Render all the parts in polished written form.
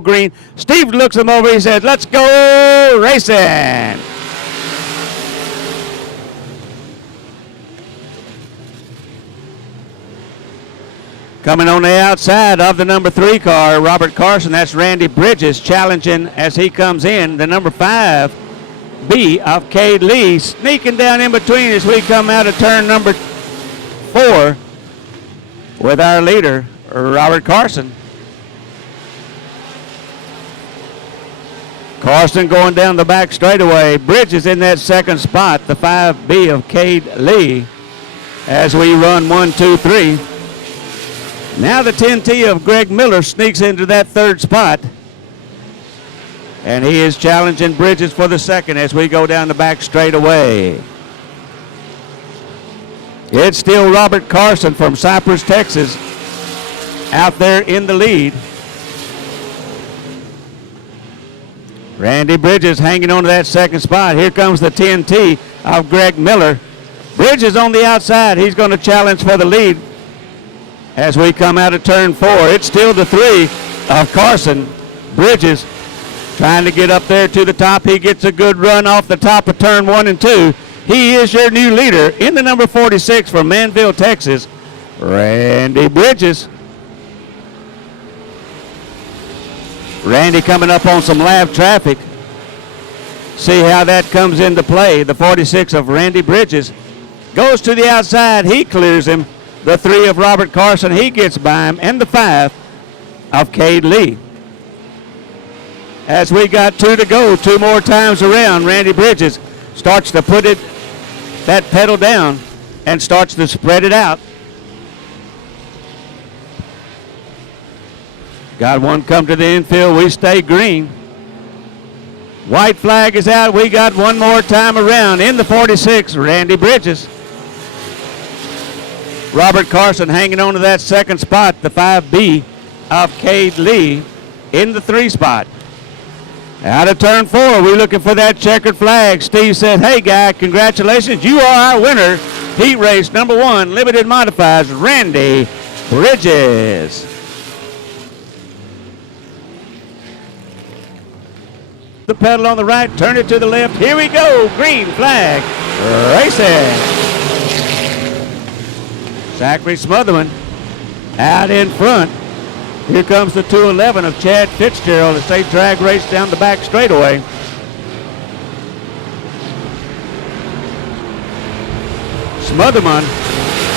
green. Steve looks him over. He says, let's go racing. Coming on the outside of the number 3 car, Robert Carson, that's Randy Bridges challenging as he comes in. The number 5B of Cade Lee sneaking down in between as we come out of turn number 4 with our leader, Robert Carson. Carson going down the back straightaway. Bridges in that second spot, the 5B of Cade Lee, as we run 1, 2, 3. Now the 10T of Greg Miller sneaks into that third spot. And he is challenging Bridges for the second as we go down the back straightaway. It's still Robert Carson from Cypress, Texas, out there in the lead. Randy Bridges hanging on to that second spot. Here comes the 10T of Greg Miller. Bridges on the outside. He's going to challenge for the lead as we come out of turn 4. It's still the 3 of Carson. Bridges trying to get up there to the top. He gets a good run off the top of turn 1 and 2. He is your new leader in the number 46 from Manville, Texas, Randy Bridges. Randy coming up on some lap traffic. See how that comes into play. The 46 of Randy Bridges goes to the outside. He clears him. The 3 of Robert Carson, he gets by him, and the 5 of Cade Lee. As we got 2 to go, 2 more times around, Randy Bridges starts to put that pedal down and starts to spread it out. Got one come to the infield. We stay green. White flag is out. We got one more time around in the 46, Randy Bridges. Robert Carson hanging on to that second spot, the 5B of Cade Lee in the 3 spot. Out of turn 4, we're looking for that checkered flag. Steve said, hey, guy, congratulations. You are our winner. Heat race number 1, limited modifieds, Randy Bridges. The pedal on the right, turn it to the left. Here we go, green flag racing. Zachary Smotherman out in front. Here comes the 211 of Chad Fitzgerald as they drag race down the back straightaway. Smotherman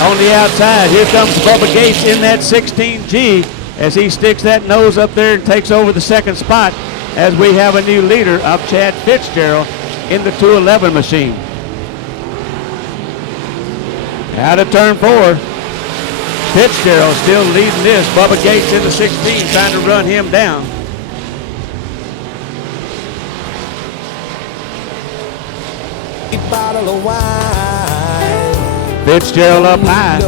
on the outside. Here comes Bubba Gates in that 16G as he sticks that nose up there and takes over the second spot as we have a new leader of Chad Fitzgerald in the 211 machine. Out of turn 4. Fitzgerald still leading this. Bubba Gates in the 16 trying to run him down. Fitzgerald up high.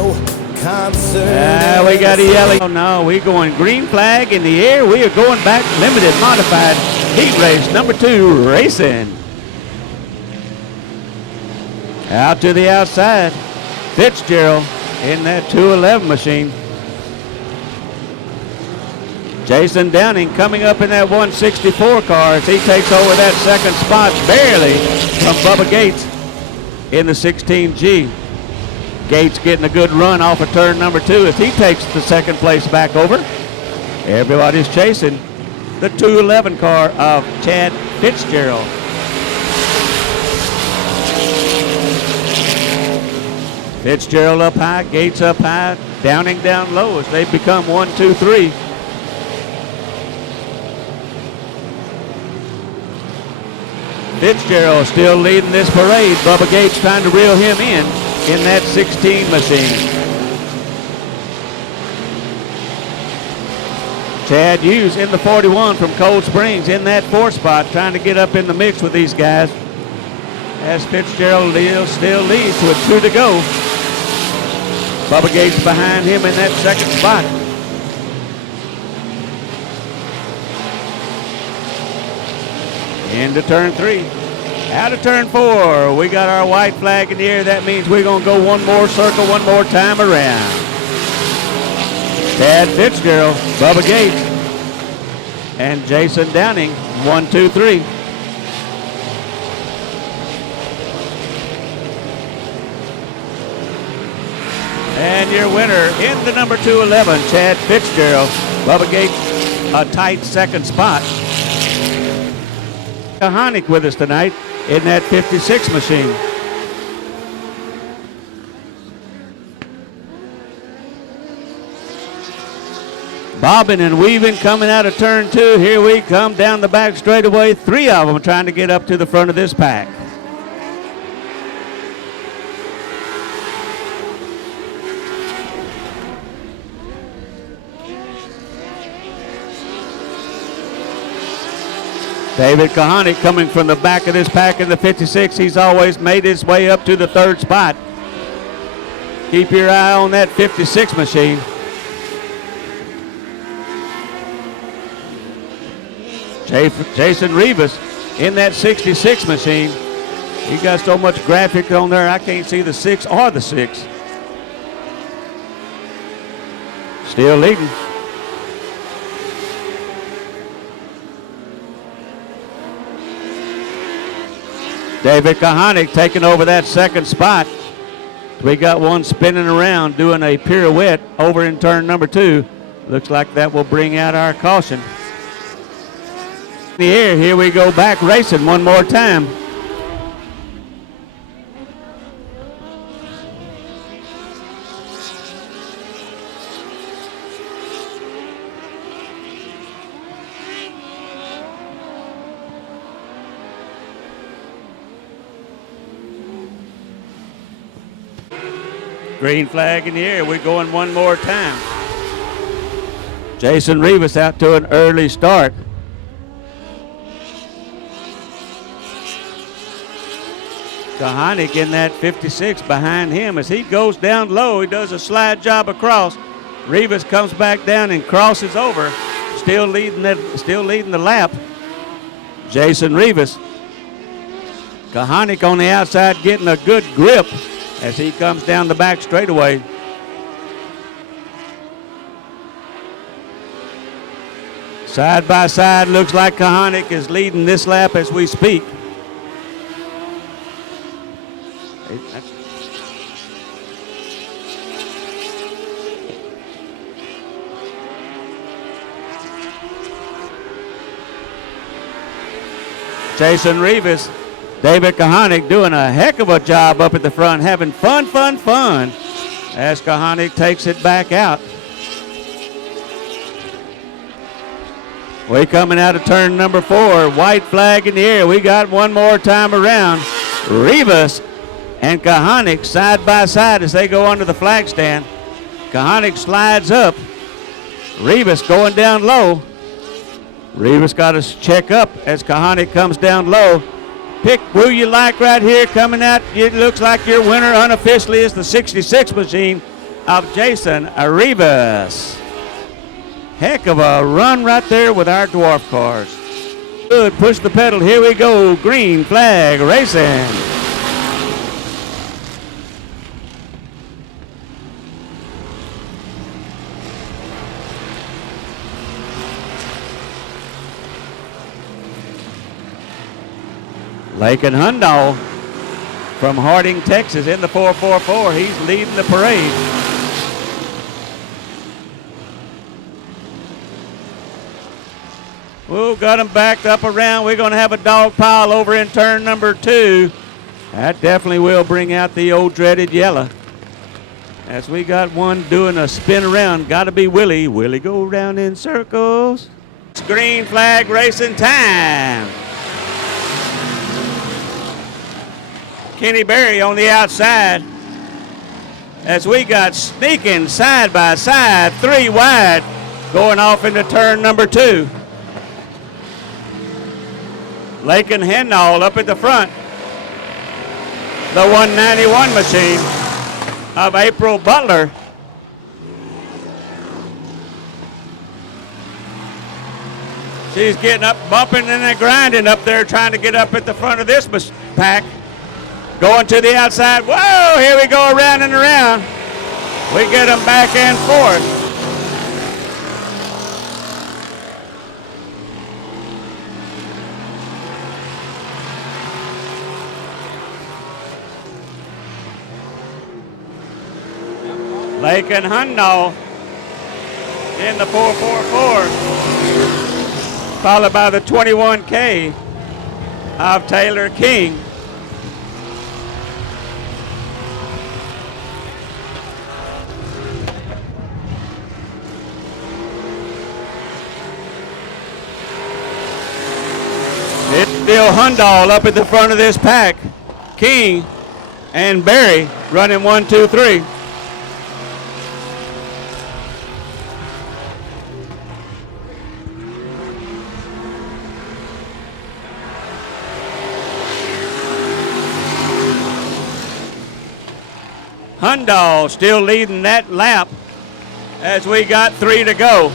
We got a yelling. Oh no, we're going green flag in the air. We are going back limited modified heat race number 2 racing. Out to the outside. Fitzgerald in that 211 machine. Jason Downing coming up in that 164 car as he takes over that second spot barely from Bubba Gates in the 16G. Gates getting a good run off of turn number 2 as he takes the second place back over. Everybody's chasing the 211 car of Chad Fitzgerald. Fitzgerald up high, Gates up high, Downing down low as they become 1, 2, 3. Fitzgerald still leading this parade. Bubba Gates trying to reel him in that 16 machine. Chad Hughes in the 41 from Cold Springs in that 4 spot, trying to get up in the mix with these guys. As Fitzgerald still leads with 2 to go. Bubba Gates behind him in that second spot. Into turn 3. Out of turn 4, we got our white flag in the air. That means we're going to go one more circle, one more time around. Chad Fitzgerald, Bubba Gates. and Jason Downing, 1, 2, 3. And your winner in the number 211, Chad Fitzgerald. Bubba Gate, a tight second spot. Kahanic with us tonight in that 56 machine. Bobbing and weaving coming out of turn 2. Here we come down the back straightaway. 3 of them trying to get up to the front of this pack. David Kahanic coming from the back of this pack in the 56. He's always made his way up to the 3rd spot. Keep your eye on that 56 machine. Jason Rivas in that 66 machine. He got so much graphic on there, I can't see the 6 or the 6. Still leading. David Kahanic taking over that 2nd spot. We got one spinning around doing a pirouette over in turn number 2. Looks like that will bring out our caution. In the air, here we go back racing one more time. Green flag in the air. We're going one more time. Jason Rivas out to an early start. Kahanic in that 56 behind him. As he goes down low, he does a slide job across. Rivas comes back down and crosses over. Still leading the lap. Jason Rivas. Kahanic on the outside getting a good grip as he comes down the back straightaway. Side by side, looks like Kahanic is leading this lap as we speak. Jason Rivas, David Kahanic doing a heck of a job up at the front, having fun as Kahanic takes it back out. We coming out of turn number 4, white flag in the air. We got one more time around. Rivas and Kahanic side by side as they go under the flag stand. Kahanic slides up. Rivas going down low. Rivas got to check up as Kahanic comes down low. Pick who you like right here coming out. It looks like your winner unofficially is the 66 machine of Jason Rivas. Heck of a run right there with our dwarf cars. Good, push the pedal. Here we go. Green flag racing. Lakin Hundahl from Harding, Texas in the 444. He's leading the parade. Whoa, got him backed up around. We're going to have a dog pile over in turn number 2. That definitely will bring out the old dreaded yellow. As we got one doing a spin around. Got to be Willie. Willie go round in circles. It's green flag racing time. Kenny Berry on the outside as we got sneaking side by side, 3 wide, going off into turn number 2. Lakin Hundahl up at the front. The 191 machine of April Butler. She's getting up, bumping and grinding up there, trying to get up at the front of this pack. Going to the outside. Whoa, here we go around and around. We get them back and forth. Lakin Hundall in the 444, followed by the 21K of Taylor King. It's still Hundall up at the front of this pack. King and Berry running 1, 2, 3. Hundall still leading that lap as we got 3 to go.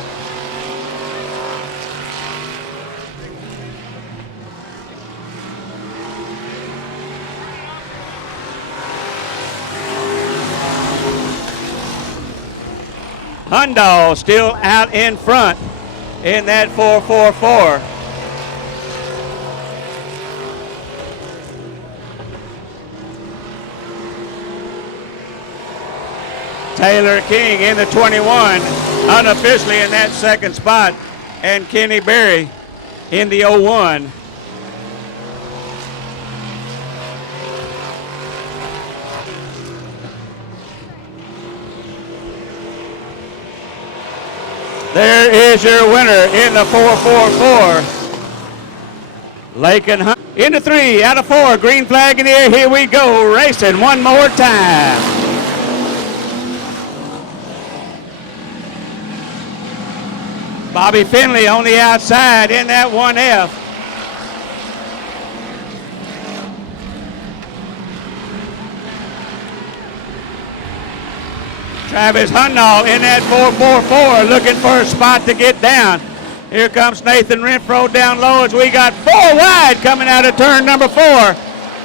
Hundall still out in front in that 444. Taylor King in the 21, unofficially in that second spot, and Kenny Berry in the 01. There is your winner in the 444. Lakin Hunt in the 3 out of 4. Green flag in the air. Here we go, racing one more time. Bobby Finley on the outside in that 1F. Travis Hundall in that 444 looking for a spot to get down. Here comes Nathan Renfro down low as we got 4 wide coming out of turn number 4.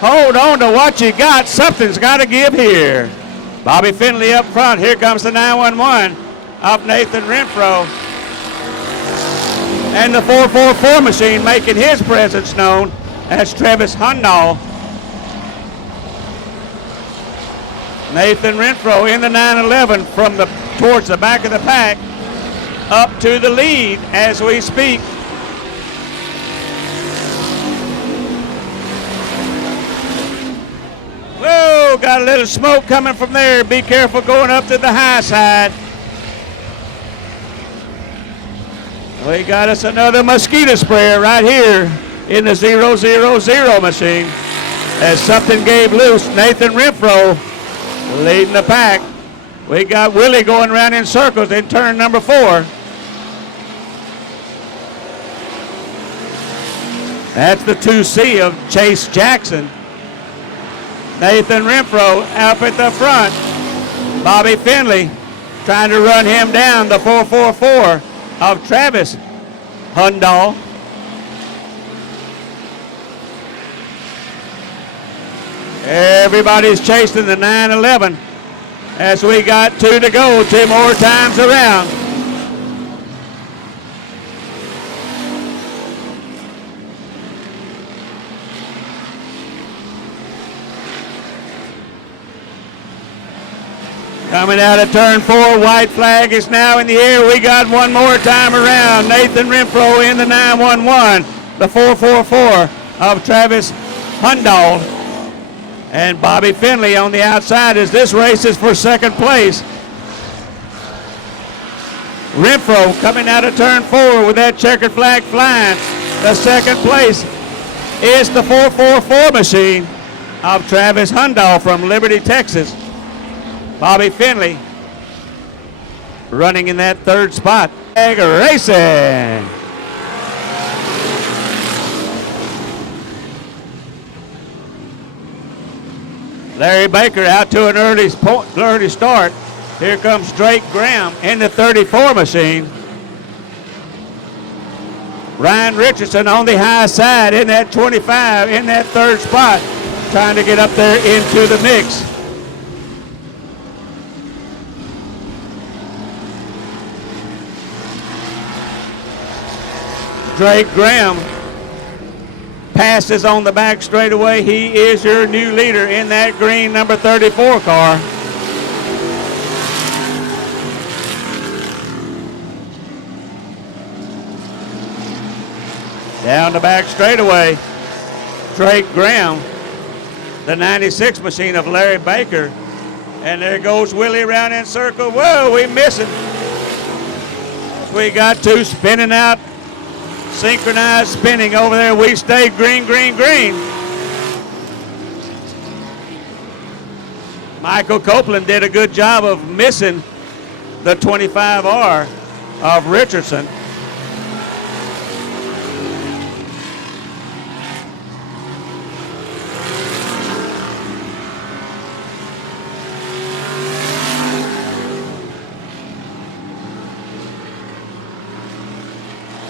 Hold on to what you got. Something's got to give here. Bobby Finley up front. Here comes the 911 of Nathan Renfro. And the 444 machine making his presence known as Travis Hundall. Nathan Renfro in the 911 from towards the back of the pack up to the lead as we speak. Whoa, got a little smoke coming from there. Be careful going up to the high side. We got us another mosquito sprayer right here in the 000 machine as something gave loose. Nathan Renfro leading the pack. We got Willie going around in circles in turn number 4. That's the 2C of Chase Jackson. Nathan Renfro up at the front. Bobby Finley trying to run him down, the 444 of Travis Hundall. Everybody's chasing the 911 as we got 2 to go, 2 more times around. Coming out of turn 4, white flag is now in the air. We got 1 more time around. Nathan Renfro in the 911, the 444 of Travis Hundall. And Bobby Finley on the outside as this race is for second place. Renfro coming out of turn 4 with that checkered flag flying. The second place is the 444 machine of Travis Hundall from Liberty, Texas. Bobby Finley running in that 3rd spot. Racing. Larry Baker out to an early start. Here comes Drake Graham in the 34 machine. Ryan Richardson on the high side in that 25 in that 3rd spot, trying to get up there into the mix. Drake Graham passes on the back straightaway. He is your new leader in that green number 34 car. Down the back straightaway, Drake Graham, the 96 machine of Larry Baker. And there goes Willie around in circle. Whoa, we missing. We got two spinning out, synchronized spinning over there. We stay green, green, green. Michael Copeland did a good job of missing the 25R of Richardson.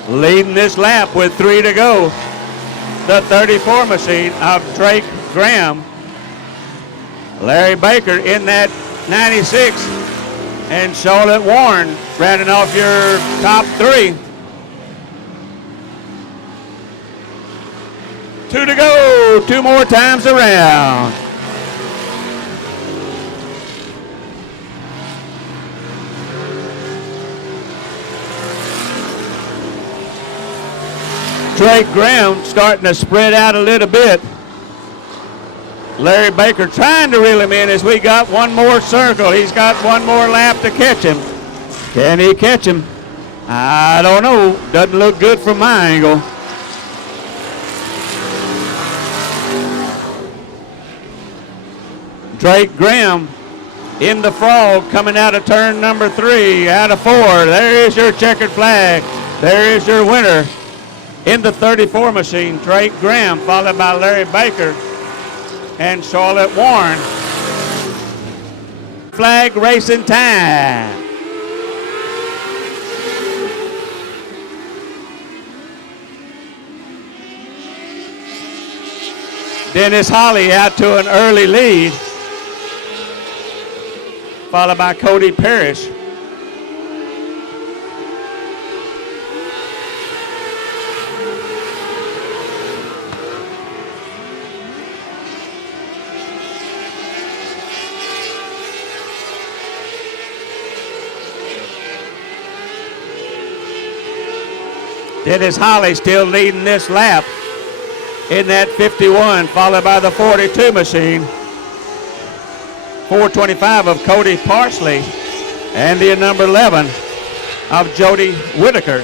Leading this lap with 3 to go, the 34 machine of Drake Graham. Larry Baker in that 96, and Charlotte Warren rounding off your top 3. 2 to go, 2 more times around. Drake Graham starting to spread out a little bit. Larry Baker trying to reel him in as we got one more circle. He's got one more lap to catch him. Can he catch him? I don't know. Doesn't look good from my angle. Drake Graham in the frog coming out of turn number 3 out of 4. There is your checkered flag. There is your winner. In the 34 machine, Drake Graham, followed by Larry Baker and Charlotte Warren. Flag racing time. Dennis Holly out to an early lead, followed by Cody Parrish. Dennis Holly still leading this lap in that 51, followed by the 42 machine. 425 of Cody Parsley and the number 11 of Jody Whitaker.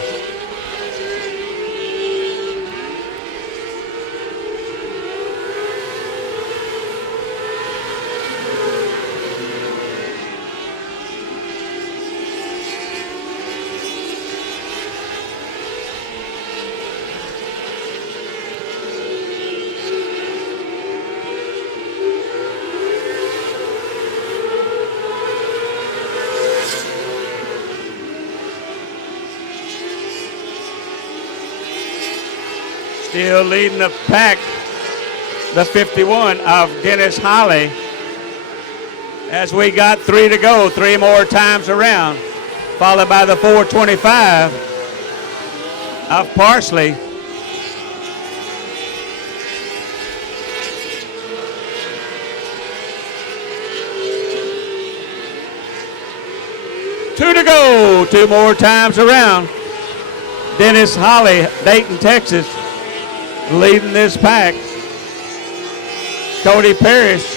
Still leading the pack, the 51 of Dennis Holly. As we got 3 to go, 3 more times around, followed by the 425 of Parsley. Two to go, 2 more times around. Dennis Holly, Dayton, Texas, leading this pack. Cody Parrish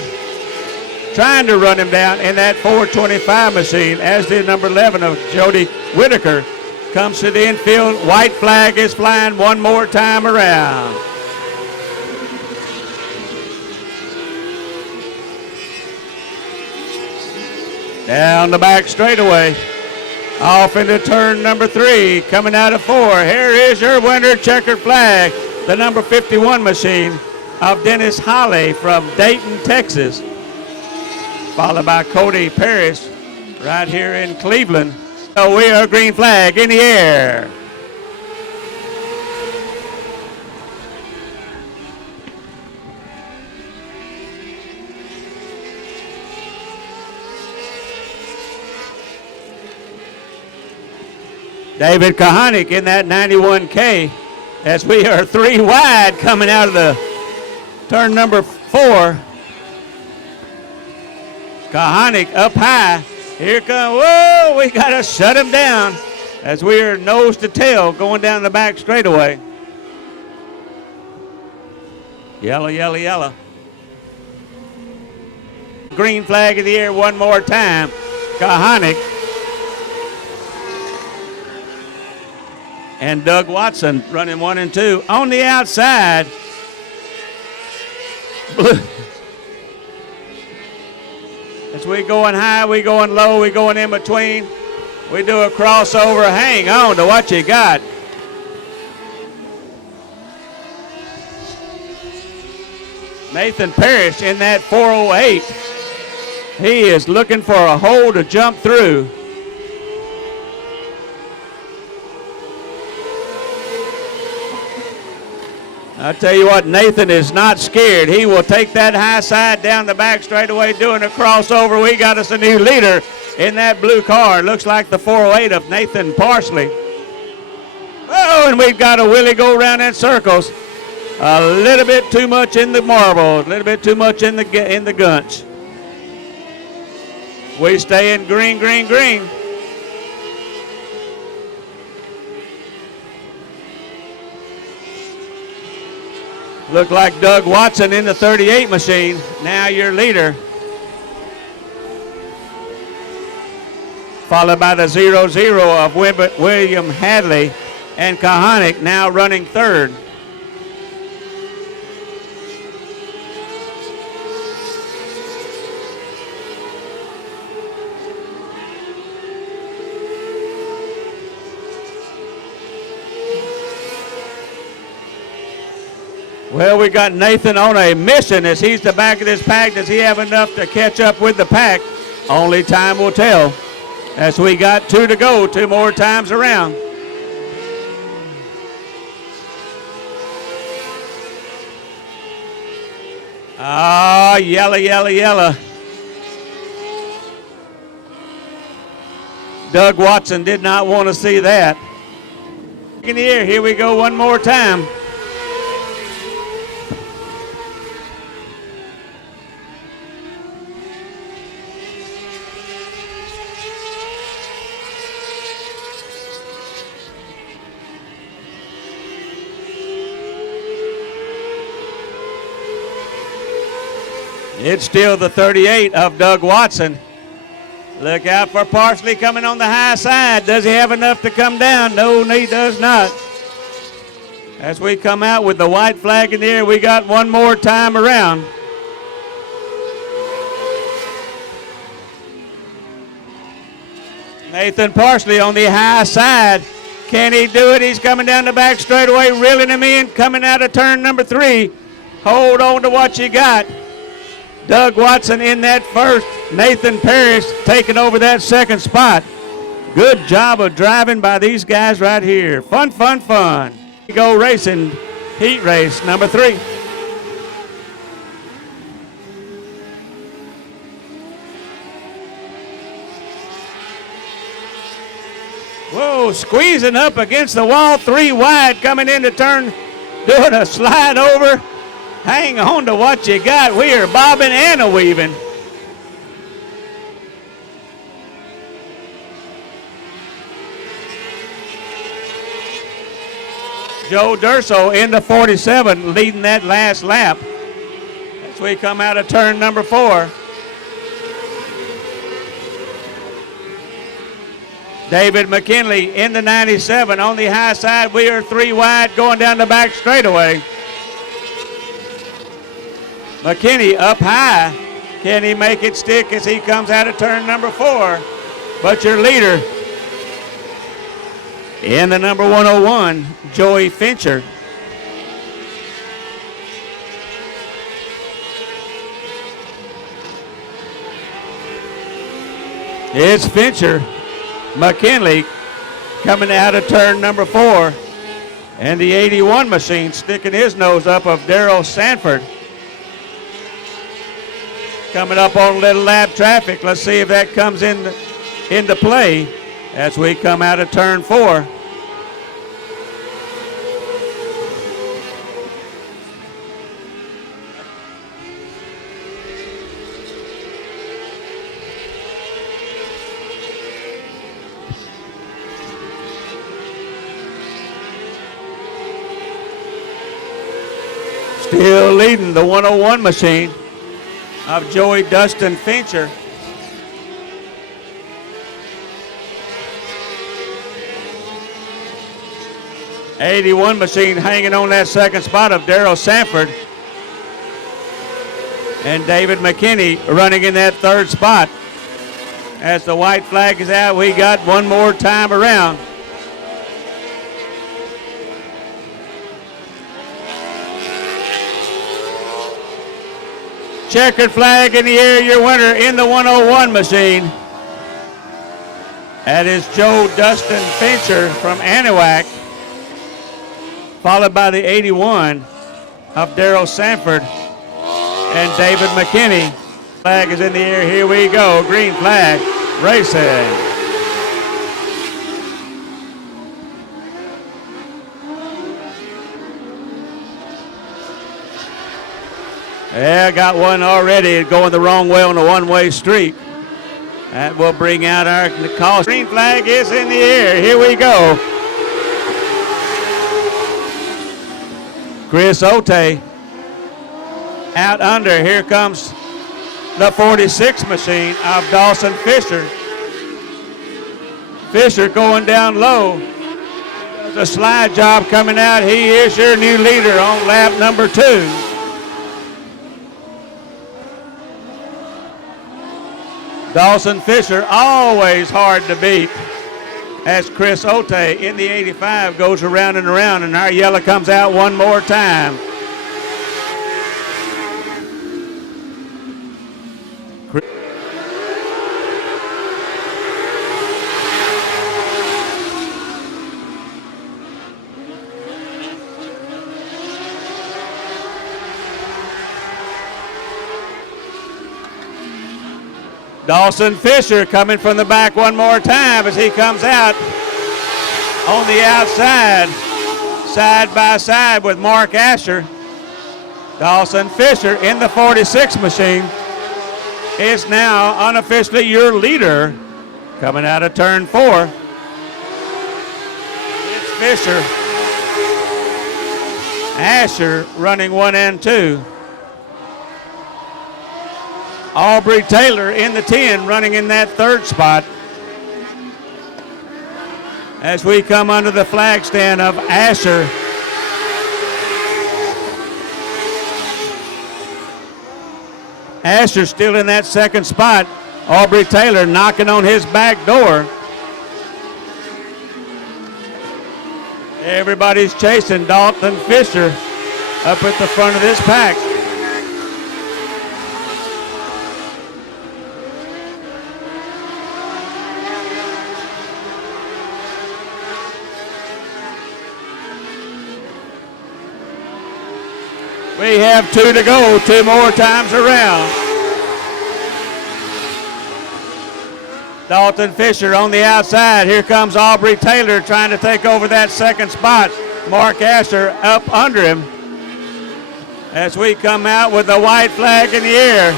trying to run him down in that 425 machine as the number 11 of Jody Whitaker comes to the infield. White flag is flying one more time around. Down the back straightaway, off into turn number 3, coming out of 4. Here is your winner, checkered flag, the number 51 machine of Dennis Holly from Dayton, Texas, followed by Cody Parrish right here in Cleveland. So we are green flag in the air. David Kahanic in that 91K as we are 3 wide coming out of the turn number 4. Kahanic up high. Here come, whoa, we got to shut him down as we are nose to tail going down the back straightaway. Yellow, yellow, yellow. Green flag in the air one more time. Kahanic and Doug Watson running 1 and 2. On the outside, as we going high, we going low, we going in between. We do a crossover. Hang on to what you got. Nathan Parrish in that 408. He is looking for a hole to jump through. I tell you what, Nathan is not scared. He will take that high side down the back straightaway doing a crossover. We got us a new leader in that blue car. Looks like the 408 of Nathan Parsley. Oh, and we've got a Willie go around in circles. A little bit too much in the marbles, a little bit too much in the gunch. We stay in green, green, green. Look like Doug Watson in the 38 machine. Now your leader. Followed by the 0-0 of William Hadley and Kahanic now running third. Well, we got Nathan on a mission as he's the back of this pack. Does he have enough to catch up with the pack? Only time will tell. As we got 2 to go, 2 more times around. Ah, yellow, yellow, yellow. Doug Watson did not want to see that. In the air, here we go one more time. It's still the 38 of Doug Watson. Look out for Parsley coming on the high side. Does he have enough to come down? No, he does not. As we come out with the white flag in the air, we got one more time around. Nathan Parsley on the high side. Can he do it? He's coming down the back straightaway, reeling him in, coming out of turn number 3. Hold on to what you got. Doug Watson in that first. Nathan Parrish taking over that second spot. Good job of driving by these guys right here. Fun, fun, fun. Go racing, heat race number 3. Whoa, squeezing up against the wall, 3 wide coming into turn, doing a slide over. Hang on to what you got. We are bobbing and a weaving. Joe Durso in the 47 leading that last lap as we come out of turn number 4. David McKinley in the 97 on the high side. We are 3 wide going down the back straightaway. McKinney up high. Can he make it stick as he comes out of turn number 4? But your leader in the number 101, Joey Fincher. It's Fincher. McKinley coming out of turn number 4. And the 81 machine sticking his nose up of Darrell Sanford. Coming up on little lap traffic. Let's see if that comes into play as we come out of turn 4. Still leading the 101 machine of Joey Dustin Fincher. '81 machine hanging on that second spot of Darrell Sanford. And David McKinney running in that third spot. As the white flag is out, we got one more time around. Checkered flag in the air, your winner in the 101 machine. That is Joe Dustin Fincher from Anahuac, followed by the 81 of Darrell Sanford and David McKinney. Flag is in the air, here we go, green flag, racing. Yeah, got one already going the wrong way on a one-way street. That will bring out our call. Green flag is in the air. Here we go. Chris Ote out under. Here comes the 46 machine of Dawson Fisher. Fisher going down low. The slide job coming out. He is your new leader on lap number 2. Dawson Fisher, always hard to beat, as Chris Ote in the 85 goes around and around, and our yellow comes out one more time. Dawson Fisher coming from the back one more time as he comes out on the outside, side by side with Mark Asher. Dawson Fisher in the 46 machine is now unofficially your leader coming out of turn 4. It's Fisher. Asher running 1 and 2. Aubrey Taylor in the 10 running in that third spot. As we come under the flag stand of Asher. Asher still in that second spot. Aubrey Taylor knocking on his back door. Everybody's chasing Dalton Fisher up at the front of this pack. We have 2 to go, 2 more times around. Dalton Fisher on the outside. Here comes Aubrey Taylor trying to take over that second spot. Mark Asher up under him. As we come out with the white flag in the air.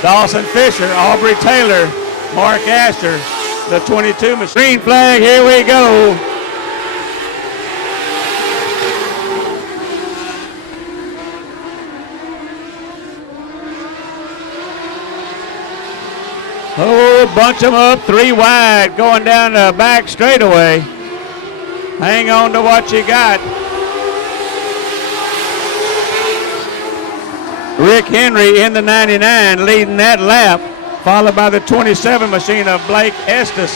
Dawson Fisher, Aubrey Taylor, Mark Asher, the 22 machine. Green flag, here we go. Oh, bunch them up, 3 wide, going down the back straightaway. Hang on to what you got. Rick Henry in the 99 leading that lap, followed by the 27 machine of Blake Estes.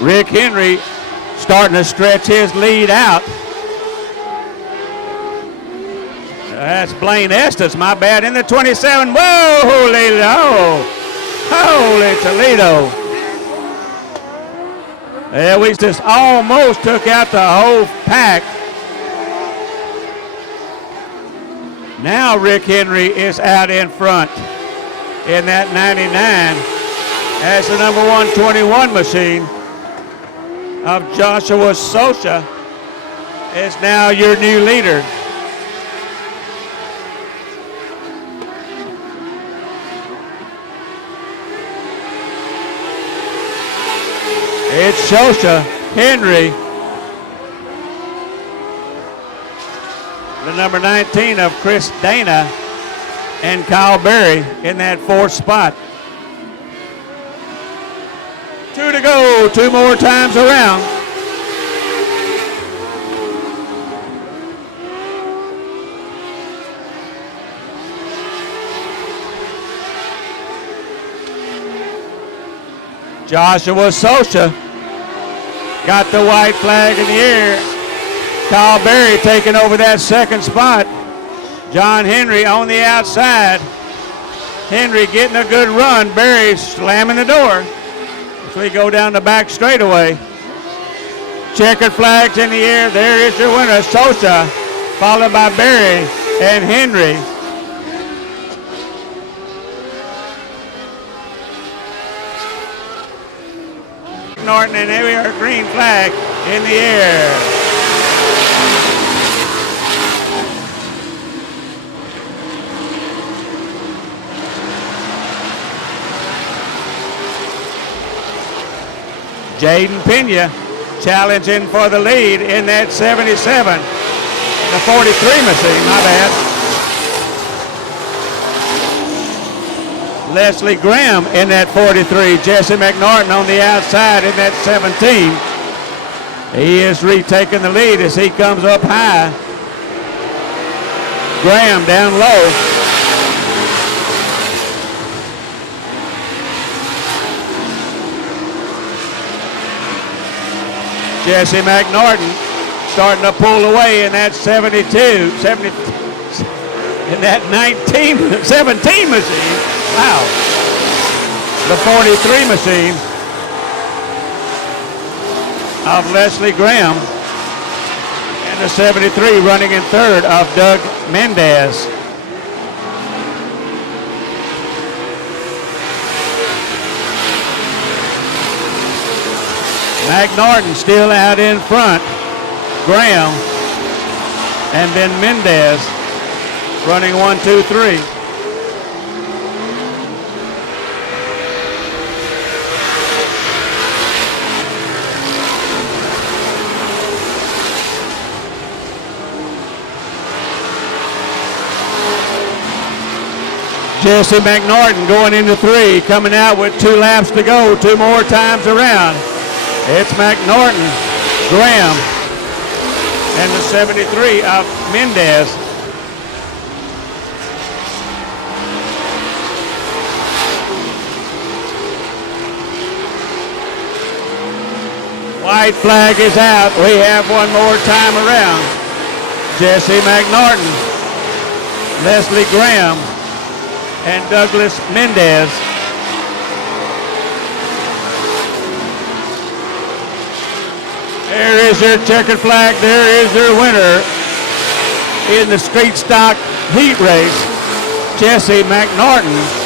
Rick Henry starting to stretch his lead out. That's Blaine Estes, my bad, in the 27. Whoa, holy Toledo. Yeah, we just almost took out the whole pack. Now Rick Henry is out in front in that 99 as the number 121 machine of Joshua Socha is now your new leader. It's Shosha, Henry, the number 19 of Chris Dana, and Kyle Berry in that fourth spot. 2 to go, 2 more times around. Joshua Socha got the white flag in the air. Kyle Berry taking over that second spot. John Henry on the outside. Henry getting a good run. Berry slamming the door. So we go down the back straightaway. Checkered flags in the air. There is your winner, Socha, followed by Berry and Henry. Norton, and here we are, green flag in the air. Jaden Pena challenging for the lead in that 77. The 43 machine, my bad. Leslie Graham in that 43. Jesse McNorton on the outside in that 17. He is retaking the lead as he comes up high. Graham down low. Jesse McNorton starting to pull away in that 72, 70, in that 17 machine. Wow. The 43 machine of Leslie Graham, and the 73 running in third of Doug Mendez. McNorton still out in front. Graham, and then Mendez running 1, 2, 3. Jesse McNorton going into 3, coming out with 2 laps to go, 2 more times around. It's McNorton, Graham, and the 73 of Mendez. White flag is out. We have 1 more time around. Jesse McNorton, Leslie Graham, and Douglas Mendez. There is your checkered flag. There is your winner in the street stock heat race, Jesse McNorton.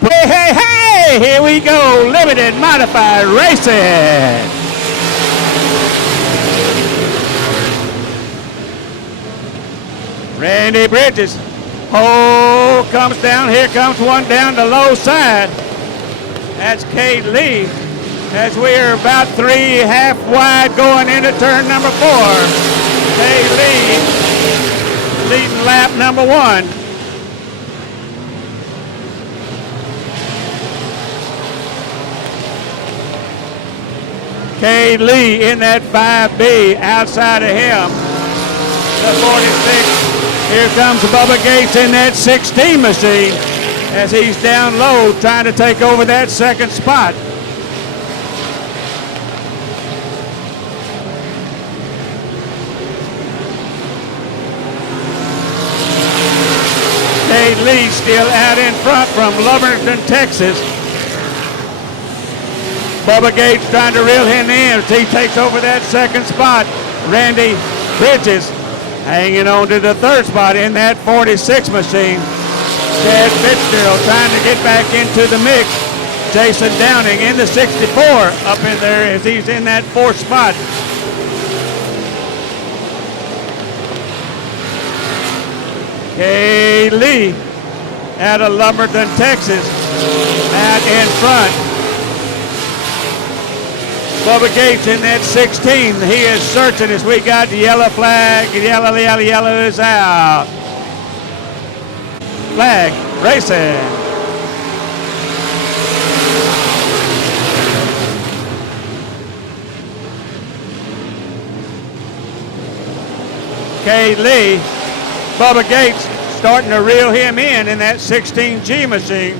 Hey, hey, hey! Here we go. Limited modified racing. Randy Bridges. Oh, comes down. Here comes one down the low side. That's Cade Lee. As we are about 3.5 wide going into turn number 4. Cade Lee leading lap number 1. Cade Lee in that 5B outside of him. The 46. Here comes Bubba Gates in that 16 machine as he's down low trying to take over that second spot. Cade Lee still out in front from Lubberton, Texas. Bubba Gates trying to reel him in as he takes over that second spot. Randy Bridges hanging on to the third spot in that 46 machine. Chad Fitzgerald trying to get back into the mix. Jason Downing in the 64 up in there as he's in that fourth spot. Kay Lee out of Lumberton, Texas, out in front. Bubba Gates in that 16. He is searching as we got the yellow flag. Yellow is out. Flag racing. Kay Lee, Bubba Gates starting to reel him in that 16G machine.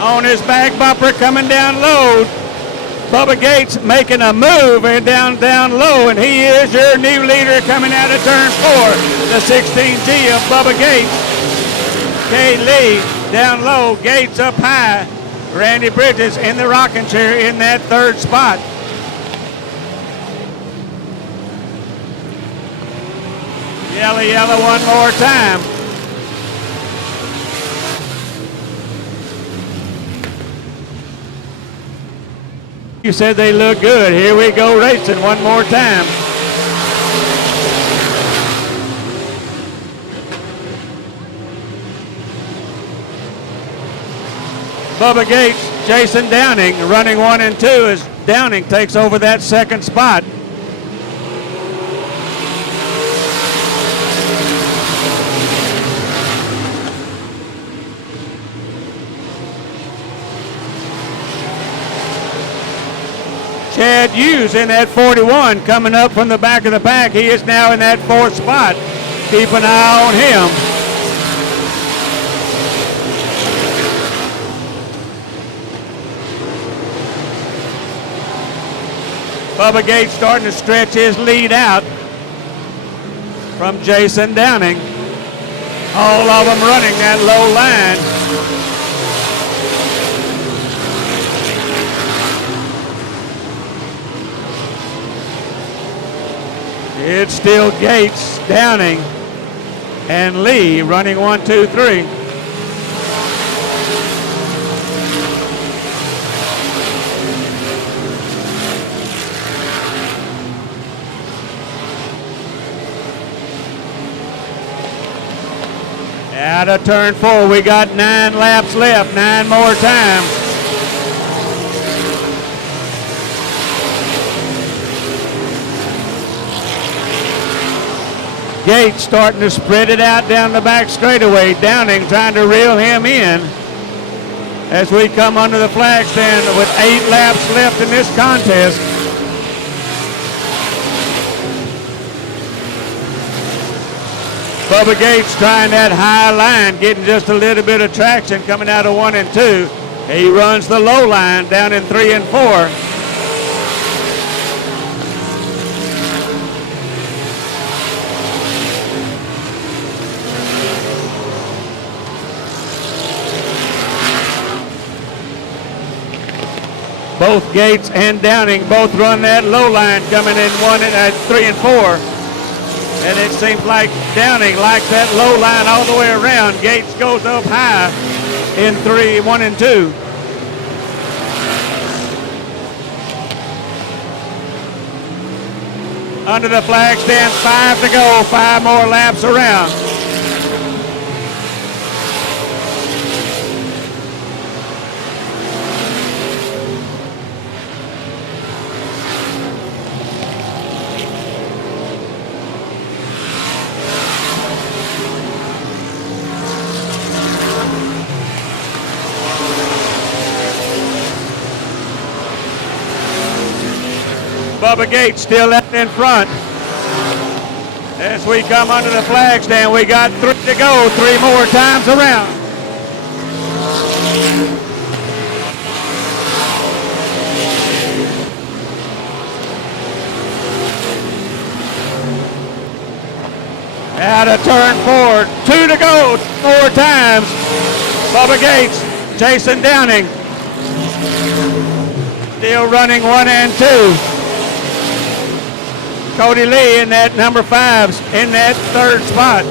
On his back bumper coming down low. Bubba Gates making a move and down low, and he is your new leader coming out of turn 4. The 16G of Bubba Gates. Kay Lee down low, Gates up high. Randy Bridges in the rocking chair in that third spot. Yellow one more time. You said they look good. Here we go racing one more time. Bubba Gates, Jason Downing running 1 and 2 as Downing takes over that second spot. Chad Hughes in that 41 coming up from the back of the pack. He is now in that 4th spot. Keep an eye on him. Bubba Gates starting to stretch his lead out from Jason Downing. All of them running that low line. It's still Gates, Downing, and Lee running 1, 2, 3. Out of turn 4, we got 9 laps left, 9 more times. Gates starting to spread it out down the back straightaway. Downing trying to reel him in as we come under the flag stand with 8 laps left in this contest. Bubba Gates trying that high line, getting just a little bit of traction coming out of 1 and 2. He runs the low line down in 3 and 4. Both Gates and Downing both run that low line coming in 3 and 4. And it seems like Downing likes that low line all the way around. Gates goes up high in 1 and 2. Under the flag stand, 5 to go, 5 more laps around. Bubba Gates still out in front. As we come under the flag stand, we got 3 to go, 3 more times around. Out of turn 4, 2 to go, 4 times. Bubba Gates, Jason Downing. Still running 1 and 2. Cody Lee in that number 5 in that 3rd spot.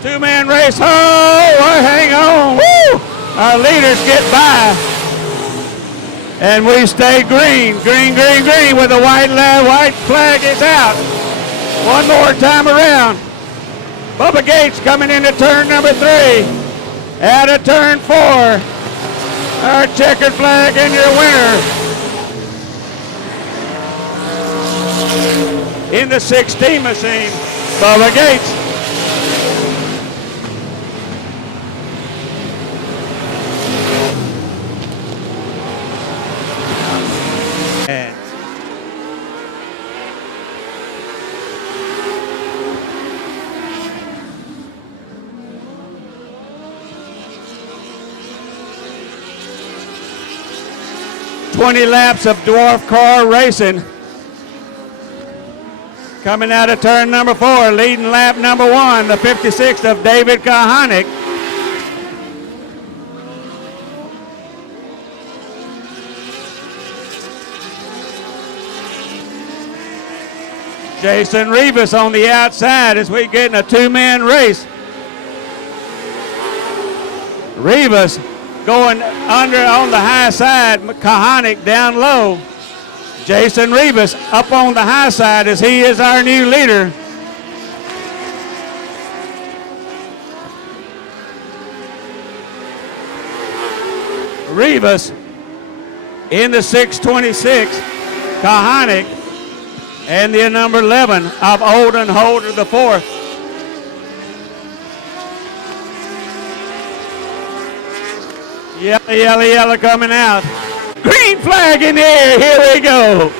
2-man race. Oh, hang on. Woo! Our leaders get by. And we stay green, green, green, green with the white flag is out. One more time around. Bubba Gates coming into turn number 3. Out of turn 4. Our checkered flag and your winner. In the 16 machine, Bubba Gates. And 20 laps of dwarf car racing. Coming out of turn number 4, leading lap number 1, the 56 of David Kahanick. Jason Rivas on the outside as we get in a 2-man race. Rivas going under on the high side, Kahanick down low. Jason Rivas up on the high side as he is our new leader. Rivas in the 626, Kahanick, and the number 11 of Olden Holder the 4th. Yellow, yellow, yellow coming out. Green flag in the air, here we go.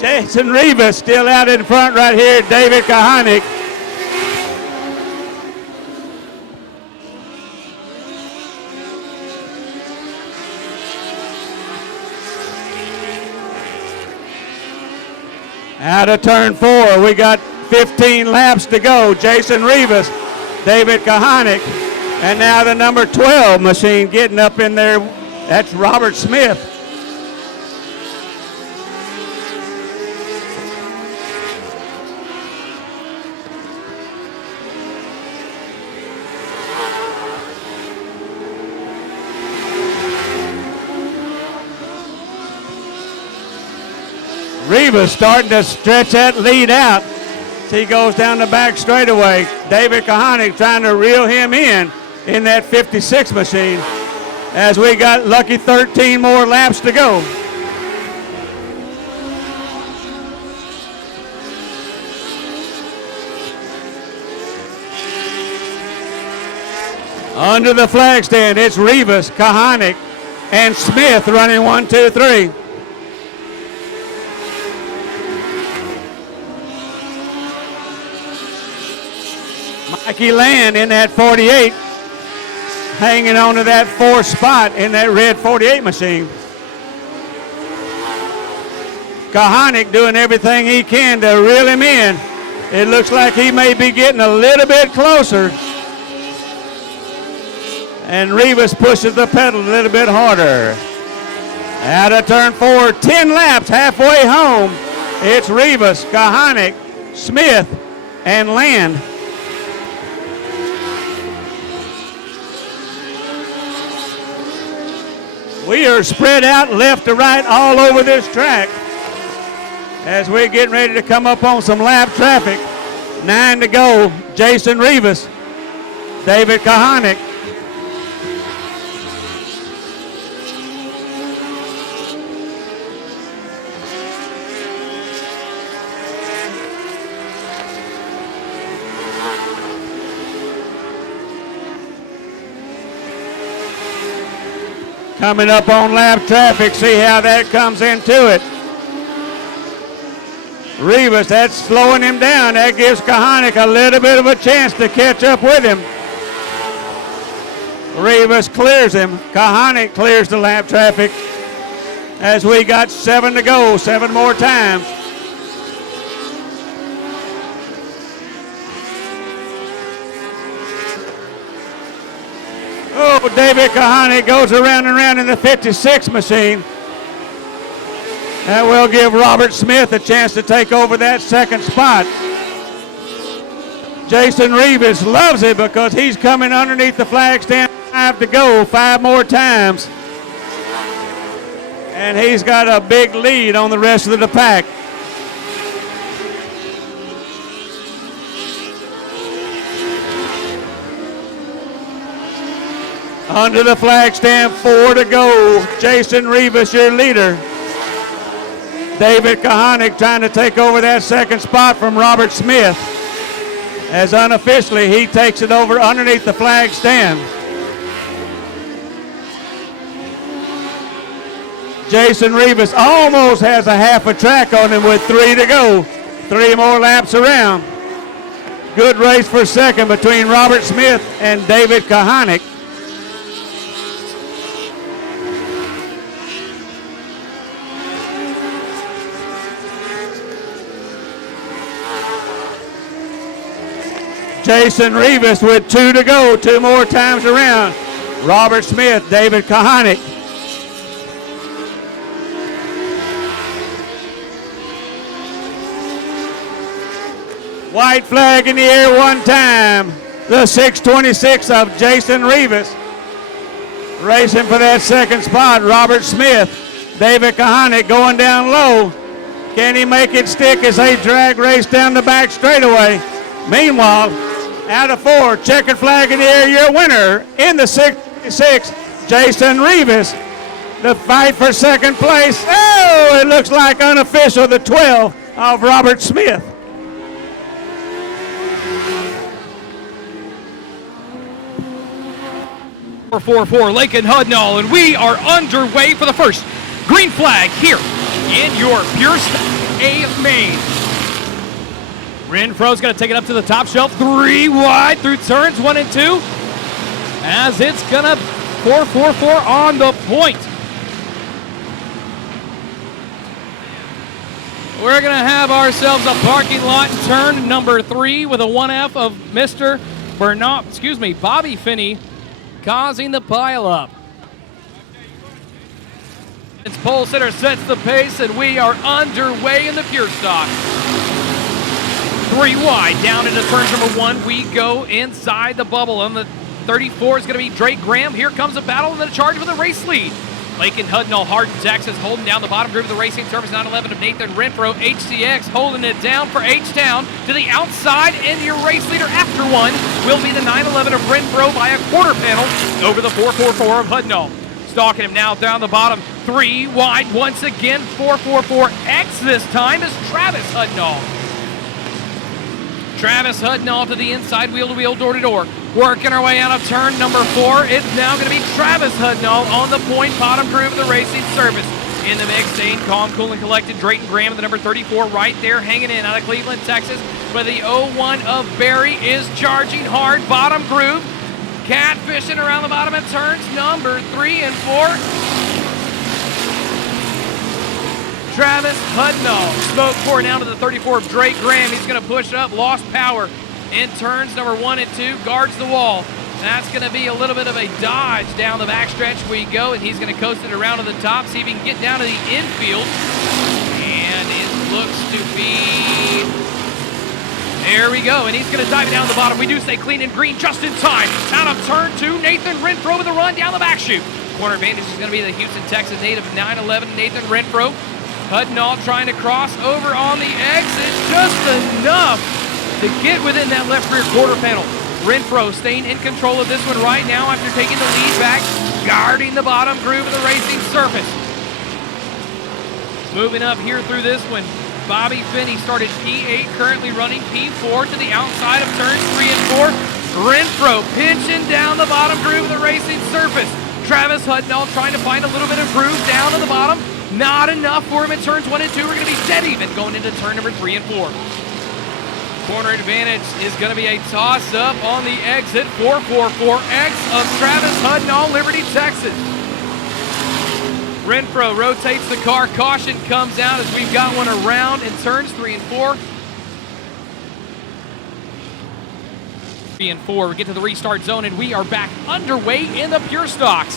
Jason Rivas still out in front right here, David Kahanick. Out of turn 4, we got 15 laps to go. Jason Rivas, David Kahanick, and now the number 12 machine getting up in there. That's Robert Smith. Rivas starting to stretch that lead out as he goes down the back straightaway. David Kahanick trying to reel him in that 56 machine as we got lucky 13 more laps to go. Under the flag stand, it's Rivas, Kahanick, and Smith running 1, 2, 3. Mikey Land in that 48, hanging on to that 4th spot in that red 48 machine. Kahanick doing everything he can to reel him in. It looks like he may be getting a little bit closer. And Rivas pushes the pedal a little bit harder. Out of turn 4, 10 laps, halfway home. It's Rivas, Kahanick, Smith, and Land. We are spread out left to right all over this track as we're getting ready to come up on some lap traffic. 9 to go. Jason Rivas, David Kahanick. Coming up on lap traffic, see how that comes into it. Rivas, that's slowing him down. That gives Kahanick a little bit of a chance to catch up with him. Rivas clears him. Kahanick clears the lap traffic as we got 7 to go, 7 more times. Oh, David Kahane goes around and around in the 56 machine. That will give Robert Smith a chance to take over that second spot. Jason Revis loves it because he's coming underneath the flag stand. 5 to go, 5 more times. And he's got a big lead on the rest of the pack. Under the flag stand, 4 to go. Jason Revis, your leader. David Kahane trying to take over that second spot from Robert Smith. As unofficially, he takes it over underneath the flag stand. Jason Revis almost has a half a track on him with 3 to go. 3 more laps around. Good race for second between Robert Smith and David Kahane. Jason Revis with 2 to go, 2 more times around. Robert Smith, David Kahane. White flag in the air one time. The 626 of Jason Revis. Racing for that second spot, Robert Smith. David Kahane going down low. Can he make it stick as they drag race down the back straightaway? Meanwhile, out of 4, checkered flag in the air, your winner in the 66, Jason Revis. The fight for second place. Oh, it looks like unofficial, the 12 of Robert Smith. For Lake and Hudnall, and we are underway for the first green flag here in your Pure A Main. Renfro's going to take it up to the top shelf, 3 wide through turns 1 and 2, as it's going to 4-4-4 on the point. We're going to have ourselves a parking lot in turn number 3 with a 1F of Mr. Bobby Finney causing the pileup. Its pole sitter sets the pace, and we are underway in the Pure Stock. 3 wide, down into turn number 1. We go inside the bubble. On the 34 is going to be Drake Graham. Here comes a battle and then a charge for the race lead. Lake and Hudnall, Hardin, Texas, holding down the bottom group of the racing service. 911 of Nathan Renfro. HCX holding it down for H-Town to the outside, and your race leader after 1 will be the 911 of Renfro by a quarter panel over the 444 of Hudnall. Stalking him now down the bottom. 3 wide once again. 444X this time is Travis Hudnall. Travis Hudnall to the inside, wheel-to-wheel, door-to-door. Working our way out of turn number 4. It's now going to be Travis Hudnall on the point, bottom groove of the racing service. In the mix, staying calm, cool, and collected. Drayton Graham, the number 34, right there, hanging in out of Cleveland, Texas. But the 01 of Barry is charging hard, bottom groove. Catfishing around the bottom of turns number 3 and 4. Travis Hudnall. Smoke pouring down to the 34 of Drake Graham. He's going to push up, lost power in turns number 1 and 2. Guards the wall. That's going to be a little bit of a dodge down the backstretch we go, and he's going to coast it around to the top, see if he can get down to the infield. And it looks to be... There we go, and he's going to dive it down the bottom. We do stay clean and green just in time. Out of turn 2, Nathan Renfro with a run down the back chute. Corner advantage is going to be the Houston, Texas native 911 Nathan Renfro. Hudnall trying to cross over on the exit, just enough to get within that left rear quarter panel. Renfro staying in control of this one right now after taking the lead back, guarding the bottom groove of the racing surface. Moving up here through this one, Bobby Finney started P8, currently running P4 to the outside of turns 3 and 4. Renfro pinching down the bottom groove of the racing surface. Travis Hudnall trying to find a little bit of groove down to the bottom. Not enough for him in turns 1 and 2. We're going to be dead even going into turn number 3 and 4. Corner advantage is going to be a toss-up on the exit. 444X of Travis Hudnall, Liberty, Texas. Renfro rotates the car. Caution comes out as we've got one around in turns 3 and 4. 3 and 4. We get to the restart zone, and we are back underway in the Pure Stocks.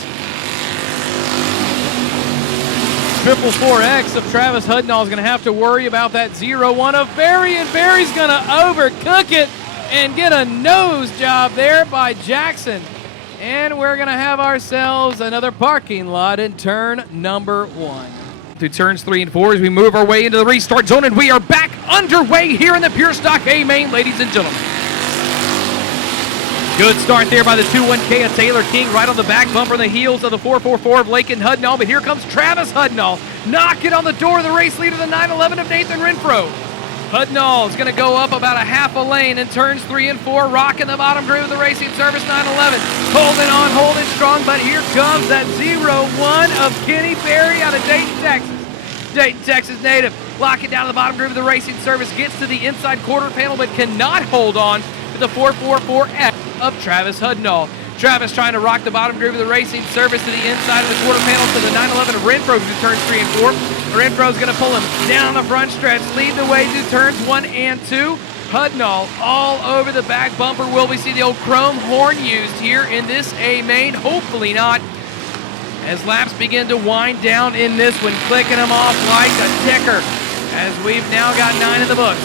444X of Travis Hudnall is going to have to worry about that 0-1 of Barry, and Barry's going to overcook it and get a nose job there by Jackson. And we're going to have ourselves another parking lot in turn number 1. Through turns 3 and 4 as we move our way into the restart zone, and we are back underway here in the Pure Stock A main, ladies and gentlemen. Good start there by the 2-1K of Taylor King, right on the back bumper on the heels of the 444 of Lakin Hudnall. But here comes Travis Hudnall, knocking on the door of the race leader, the 911 of Nathan Renfro. Hudnall is going to go up about a half a lane in turns 3 and 4, rocking the bottom groove of the Racing Service 911. Holding on, holding strong, but here comes that 0-1 of Kenny Berry out of Dayton, Texas. Dayton, Texas native, locking down the bottom groove of the Racing Service, gets to the inside quarter panel, but cannot hold on to the 444X of Travis Hudnall. Travis trying to rock the bottom groove of the Racing Service to the inside of the quarter panel to the 911 of Renfro through turns 3 and 4. Renfro's going to pull him down the front stretch, lead the way through turns 1 and 2. Hudnall all over the back bumper. Will we see the old chrome horn used here in this A main? Hopefully not, as laps begin to wind down in this one, clicking them off like a ticker, as we've now got 9 in the books.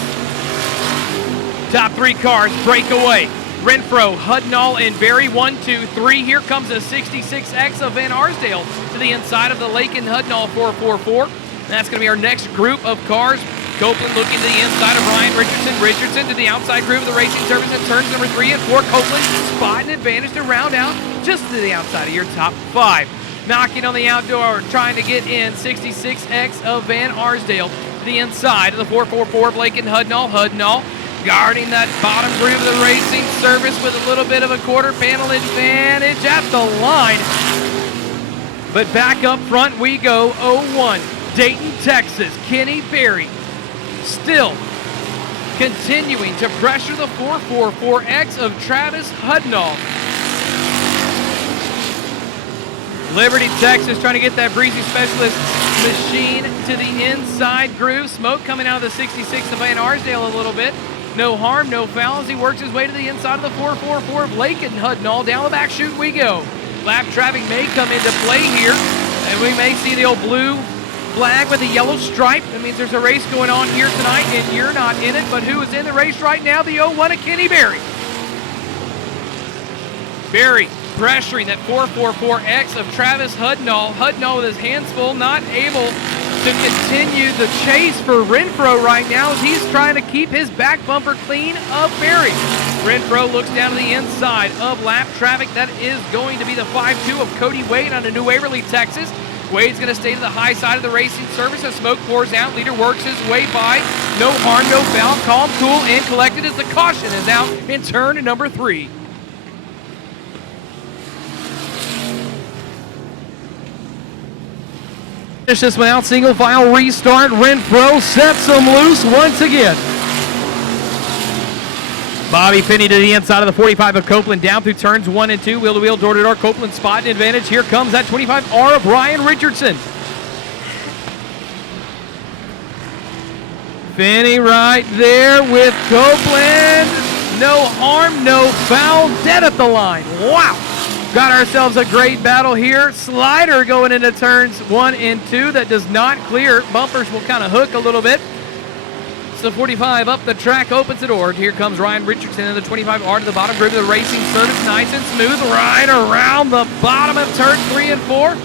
Top 3 cars break away. Renfro, Hudnall, and Berry, 1, 2, 3. Here comes a 66X of Van Arsdale to the inside of the Lakin Hudnall 444. That's going to be our next group of cars. Copeland looking to the inside of Ryan Richardson. Richardson to the outside groove of the Racing Service at turns number 3 and 4. Copeland spotting advantage to round out just to the outside of your top 5. Knocking on the outdoor, trying to get in 66X of Van Arsdale to the inside of the 444 of Lakin Hudnall. Hudnall guarding that bottom groove of the Racing Service with a little bit of a quarter panel advantage at the line. But back up front we go, 0-1. Dayton, Texas, Kenny Berry still continuing to pressure the 444X of Travis Hudnall. Liberty, Texas trying to get that Breezy Specialist machine to the inside groove. Smoke coming out of the 66 of Van Arsdale a little bit. No harm, no foul as he works his way to the inside of the 444 of Lakin Hudnall. Down the back chute we go. Lap traffic may come into play here, and we may see the old blue flag with a yellow stripe. That means there's a race going on here tonight, and you're not in it. But who is in the race right now? The 0-1 of Kenny Berry. Berry pressuring that 444X of Travis Hudnall. Hudnall with his hands full, not able to continue the chase for Renfro right now as he's trying to keep his back bumper clean of Berry. Renfro looks down to the inside of lap traffic. That is going to be the 5-2 of Cody Wade out of New Waverly, Texas. Wade's going to stay to the high side of the Racing Service as smoke pours out. Leader works his way by. No harm, no foul. Calm, cool, and collected as the caution is out in turn number 3. Finish this one out, single file restart. Renfro sets them loose once again. Bobby Finney to the inside of the 45 of Copeland, down through turns 1 and 2, wheel to wheel, door to door. Copeland spotting advantage. Here comes that 25R of Ryan Richardson. Finney right there with Copeland. No harm, no foul, dead at the line. Wow. Got ourselves a great battle here. Slider going into turns 1 and 2 that does not clear. Bumpers will kind of hook a little bit. So 45 up the track, opens the door. Here comes Ryan Richardson in the 25R to the bottom group of the Racing Service. Nice and smooth right around the bottom of turn 3 and 4.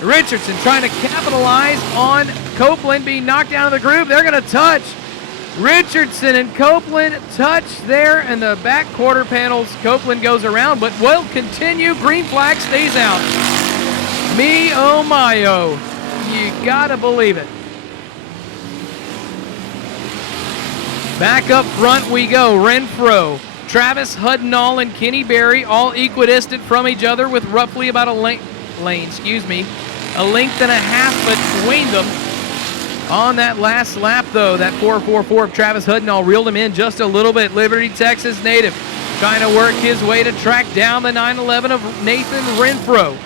Richardson trying to capitalize on Copeland being knocked down of the groove. They're going to touch. Richardson and Copeland touch there in the back quarter panels. Copeland goes around, but will continue. Green flag stays out. Me, oh my, oh. You gotta believe it. Back up front we go. Renfro, Travis Hudnall, and Kenny Berry all equidistant from each other with roughly about a length and a half between them. On that last lap, though, that 444 of Travis Hudnall reeled him in just a little bit. Liberty, Texas native trying to work his way to track down the 911 of Nathan Renfro.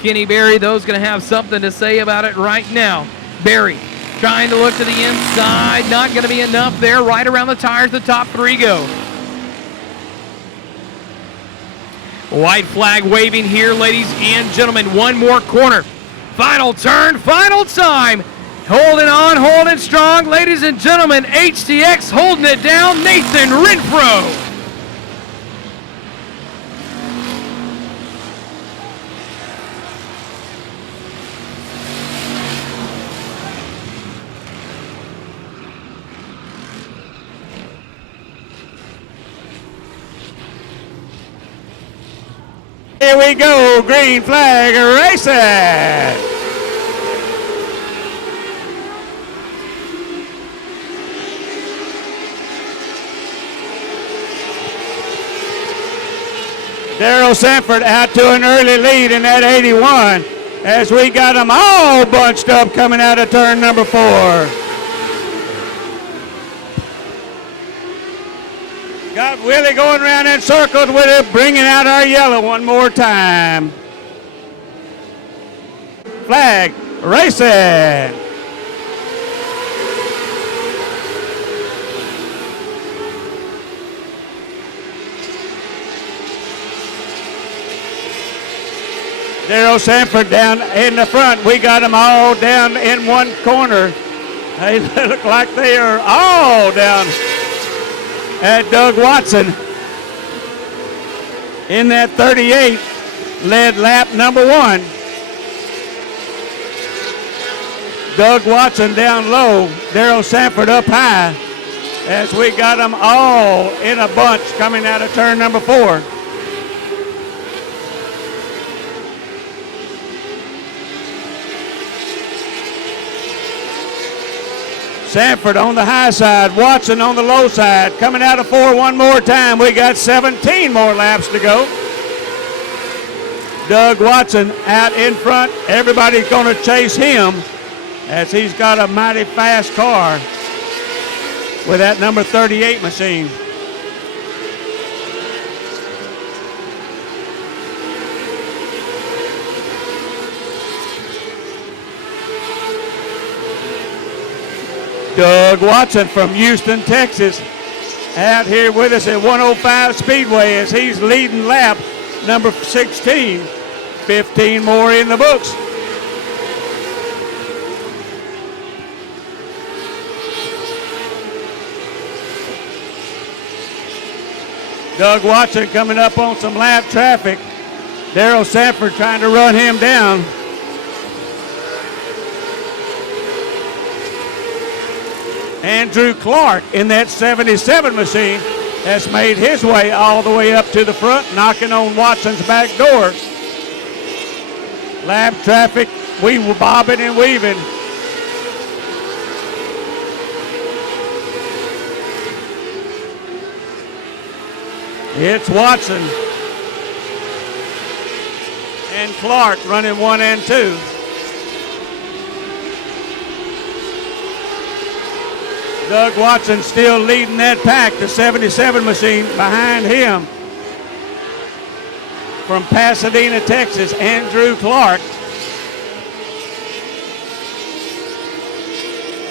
Kenny Berry, though, is going to have something to say about it right now. Berry trying to look to the inside. Not going to be enough there. Right around the tires, the top 3 go. White flag waving here, ladies and gentlemen. One more corner. Final turn, final time. Holding on, holding strong. Ladies and gentlemen, HTX holding it down. Nathan Renfro. Here we go, green flag racing. Daryl Sanford out to an early lead in that 81 as we got them all bunched up coming out of turn number 4. Got Willie going around in circles with it, bringing out our yellow one more time. Flag racing. Daryl Sanford down in the front. We got them all down in one corner. They look like they are all down at Doug Watson in that 38, led lap number 1. Doug Watson down low, Daryl Sanford up high as we got them all in a bunch coming out of turn number 4. Sanford on the high side, Watson on the low side, coming out of 4 one more time. We got 17 more laps to go. Doug Watson out in front. Everybody's going to chase him as he's got a mighty fast car with that number 38 machine. Doug Watson from Houston, Texas, out here with us at 105 Speedway as he's leading lap number 16. 15 more in the books. Doug Watson coming up on some lap traffic. Daryl Sanford trying to run him down. Andrew Clark in that 77 machine has made his way all the way up to the front, knocking on Watson's back door. Lap traffic, we were bobbing and weaving. It's Watson and Clark running 1 and 2. Doug Watson still leading that pack, the 77 machine behind him. From Pasadena, Texas, Andrew Clark.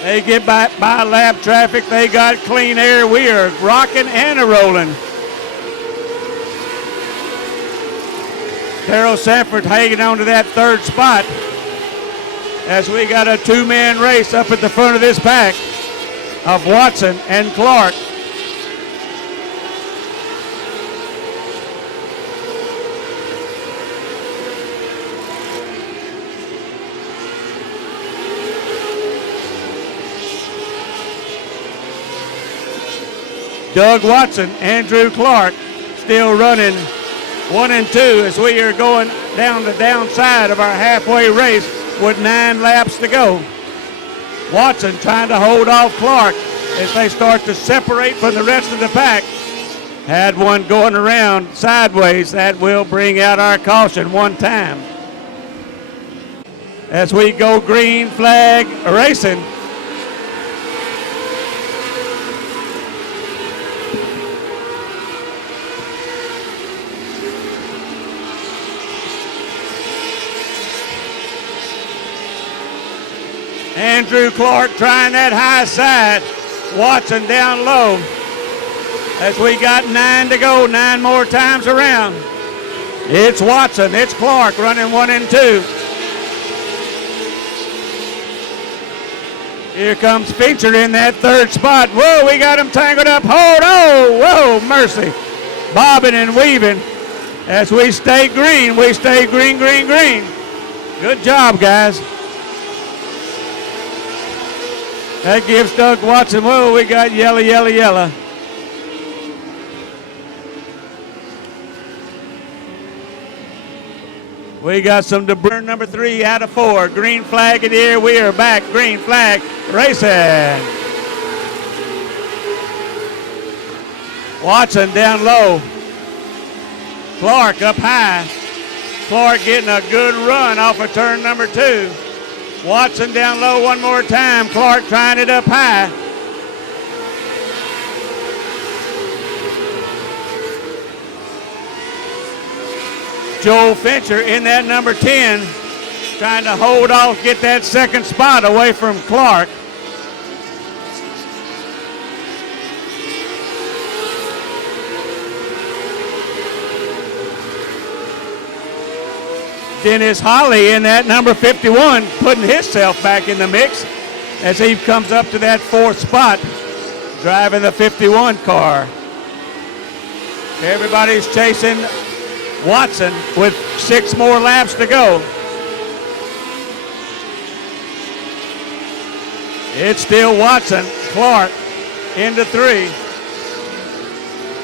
They get by lap traffic. They got clean air. We are rocking and a-rolling. Daryl Sanford hanging on to that 3rd spot as we got a 2-man race up at the front of this pack of Watson and Clark. Doug Watson, Andrew Clark still running 1 and 2 as we are going down the downside of our halfway race with 9 laps to go. Watson trying to hold off Clark as they start to separate from the rest of the pack. Had one going around sideways. That will bring out our caution one time. As we go green flag racing. Andrew Clark trying that high side. Watson down low. As we got 9 to go, 9 more times around. It's Watson, it's Clark running 1 and 2. Here comes Fincher in that third spot. Whoa, we got him tangled up. Hold on. Whoa, mercy. Bobbing and weaving as we stay green. We stay green, green, green. Good job, guys. That gives Doug Watson, whoa, we got yellow, yellow, yellow. We got some debris. Number 3 out of 4. Green flag in the air. We are back. Green flag racing. Watson down low. Clark up high. Clark getting a good run off of turn number 2. Watson down low one more time. Clark trying it up high. Joel Fincher in that number 10, trying to hold off, get that second spot away from Clark. Dennis Holly in that number 51, putting himself back in the mix as he comes up to that 4th spot, driving the 51 car. Everybody's chasing Watson with 6 more laps to go. It's still Watson, Clark into 3.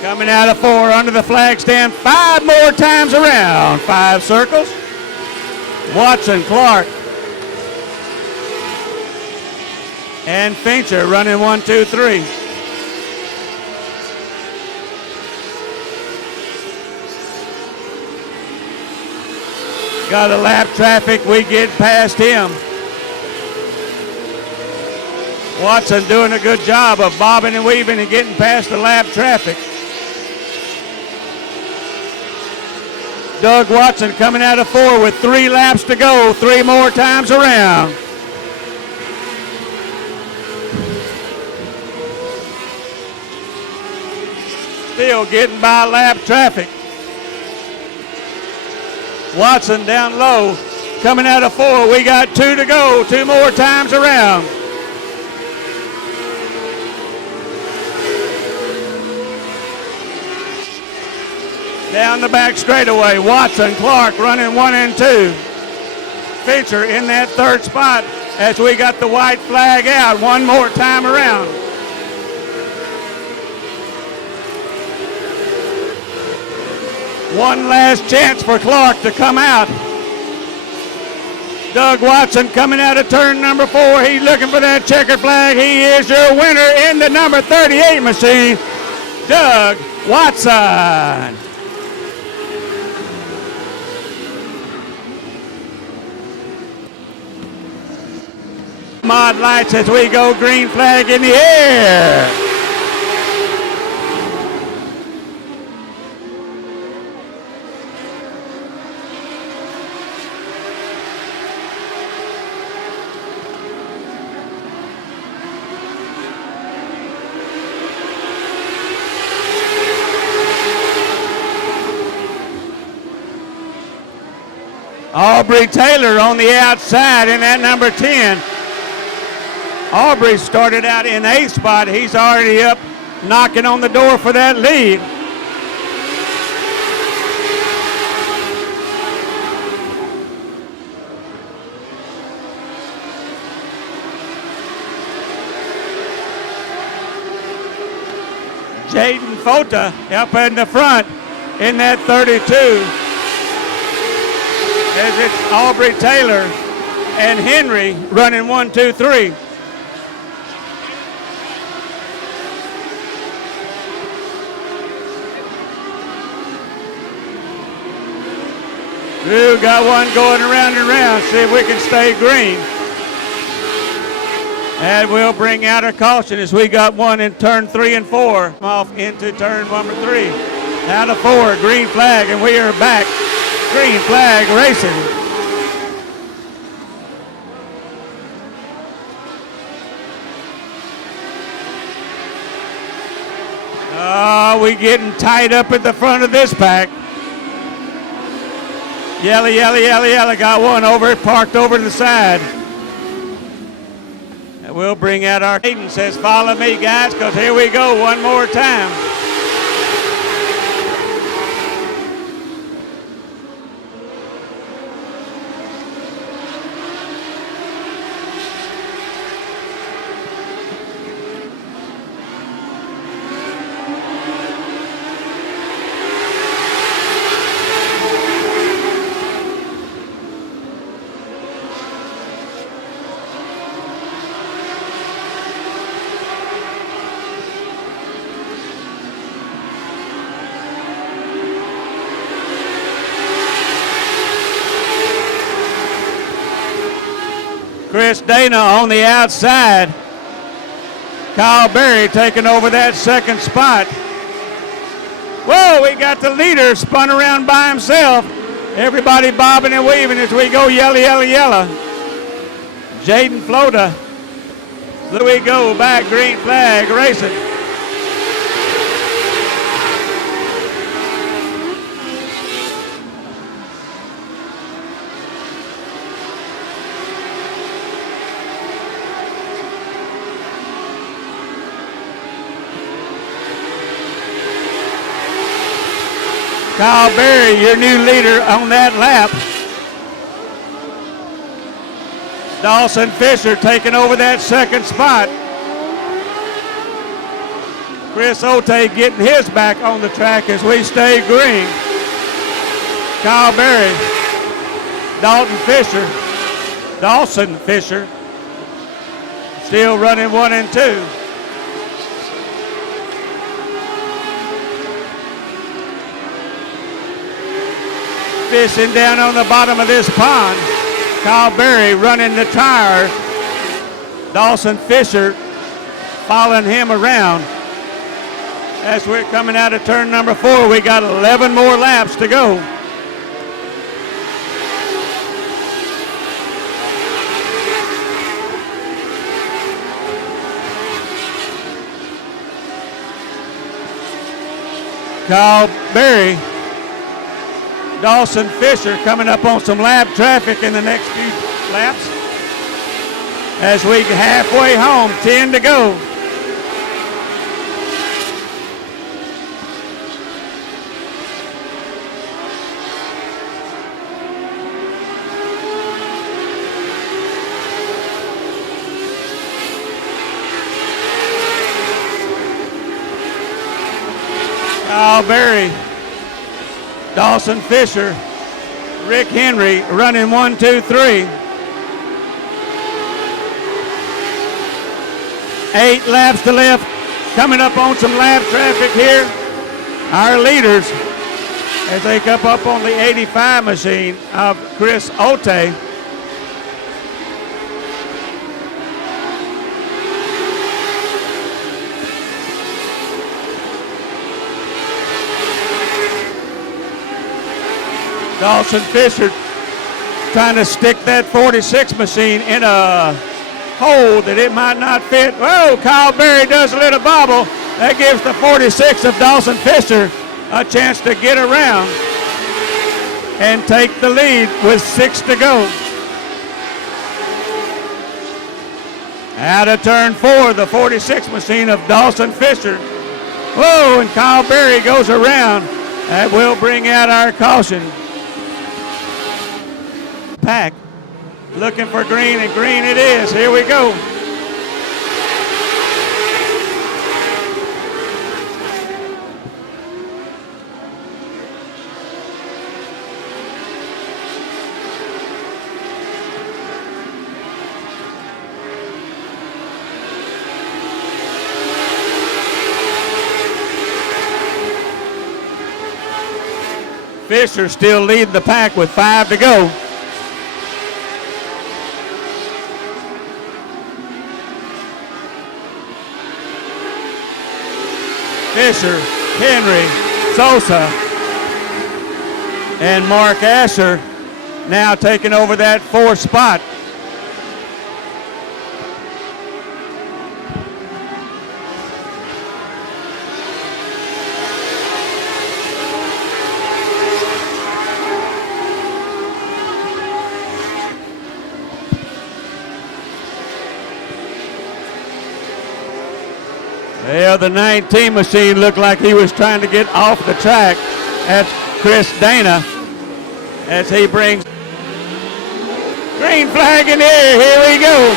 Coming out of 4 under the flag stand 5 more times around. 5 circles. Watson, Clark, and Fincher running 1, 2, 3. Got a lap traffic, we get past him. Watson doing a good job of bobbing and weaving and getting past the lap traffic. Doug Watson coming out of 4 with 3 laps to go, 3 more times around. Still getting by lap traffic. Watson down low, coming out of 4. We got 2 to go, 2 more times around. Down the back straightaway, Watson, Clark running 1 and 2. Fincher in that 3rd spot as we got the white flag out 1 more time around. One last chance for Clark to come out. Doug Watson coming out of turn number 4. He's looking for that checkered flag. He is your winner in the number 38 machine, Doug Watson. Mod lights as we go, green flag in the air. Aubrey Taylor on the outside in that number 10. Aubrey started out in 8th spot. He's already up, knocking on the door for that lead. Jaden Fota up in the front in that 32. As it's Aubrey Taylor and Henry running 1, 2, 3. Drew got one going around and around. See if we can stay green. And we'll bring out a caution as we got one in turn 3 and 4. Off into turn number 3. Out of 4, green flag, and we are back. Green flag racing. Oh, we getting tight up at the front of this pack. Yellow, yellow, yellow, yellow. Got one over, parked over to the side. And we'll bring out our Hayden says, follow me, guys, because here we go one more time. Chris Dana on the outside. Kyle Berry taking over that second spot. Whoa, we got the leader spun around by himself. Everybody bobbing and weaving as we go yellow, yellow, yellow. Jaden Flota. There we go, back green flag racing. Kyle Berry, your new leader on that lap. Dawson Fisher taking over that second spot. Chris Ote getting his back on the track as we stay green. Kyle Berry, Dawson Fisher, still running 1 and 2. Fishing down on the bottom of this pond. Kyle Berry running the tire. Dawson Fisher following him around. As we're coming out of turn number 4, we got 11 more laps to go. Kyle Berry, Dawson Fisher coming up on some lap traffic in the next few laps. As we halfway home, 10 to go. Kyle Berry, Dawson Fisher, Rick Henry running 1, 2, 3. 8 laps to left. Coming up on some lap traffic here. Our leaders as they come up on the 85 machine of Chris Ote. Dawson Fisher trying to stick that 46 machine in a hole that it might not fit. Oh, Kyle Berry does a little bobble. That gives the 46 of Dawson Fisher a chance to get around and take the lead with 6 to go. Out of turn 4, the 46 machine of Dawson Fisher. Whoa, and Kyle Berry goes around. That will bring out our caution. Pack looking for green, and green it is. Here we go. Fisher still leading the pack with 5 to go. Fisher, Henry, Sosa, and Mark Asher now taking over that 4th spot. of the 19 machine looked like he was trying to get off the track. That's Chris Dana as he brings green flag in the air. Here we go.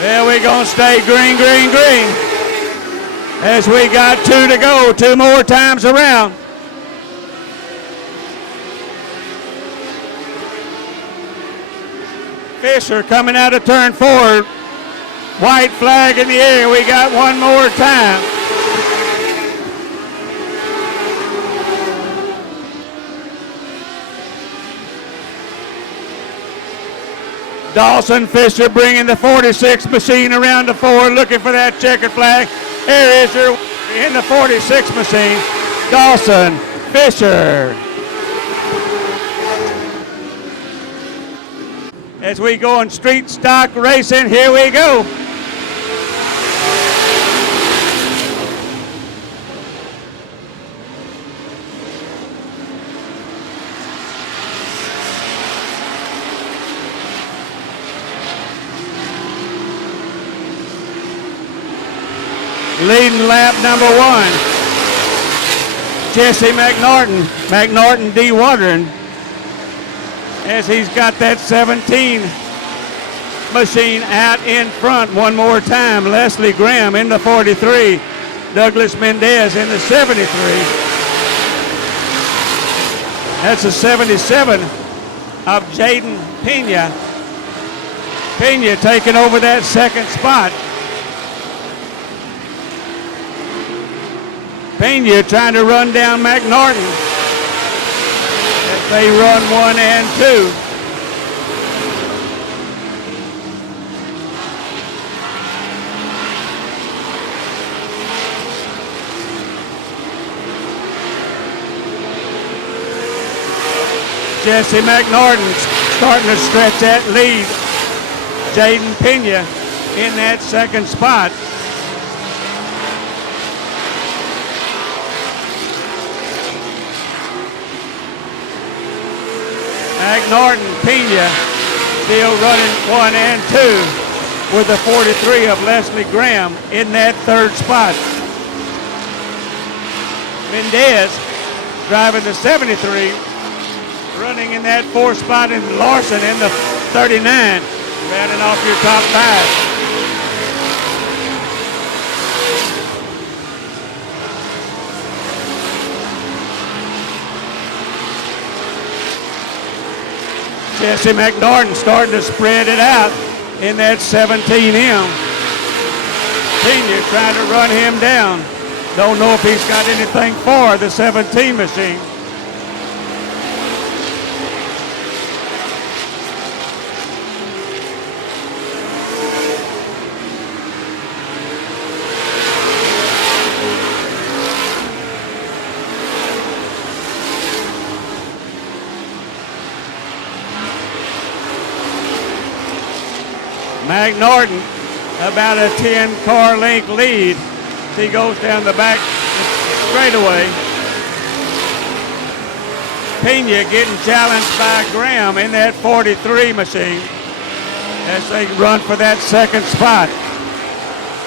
Well, we're going to stay green, green, green. As we got 2 to go, 2 more times around. Fisher coming out of turn 4. White flag in the air. We got 1 more time. Dawson Fisher bringing the 46 machine around the 4, looking for that checkered flag. Here is her in the 46 machine, Dawson Fisher. As we go in street stock racing, here we go. Leading lap number 1, Jesse McNaughton. McNaughton dewatering as he's got that 17 machine out in front one more time. Leslie Graham in the 43. Douglas Mendez in the 73. That's a 77 of Jaden Pena. Pena taking over that second spot. Pena trying to run down McNaughton as they run 1 and 2. Jesse McNaughton starting to stretch that lead. Jaden Pena in that second spot. McNaughton, Pena still running 1 and 2 with the 43 of Leslie Graham in that third spot. Mendez driving the 73, running in that 4th spot, and Larson in the 39, rounding off your top 5. Jesse McNaughton starting to spread it out in that 17M. Pena trying to run him down. Don't know if he's got anything for the 17 machine. McNaughton about a 10-car length lead. He goes down the back straightaway. Pena getting challenged by Graham in that 43 machine as they run for that second spot.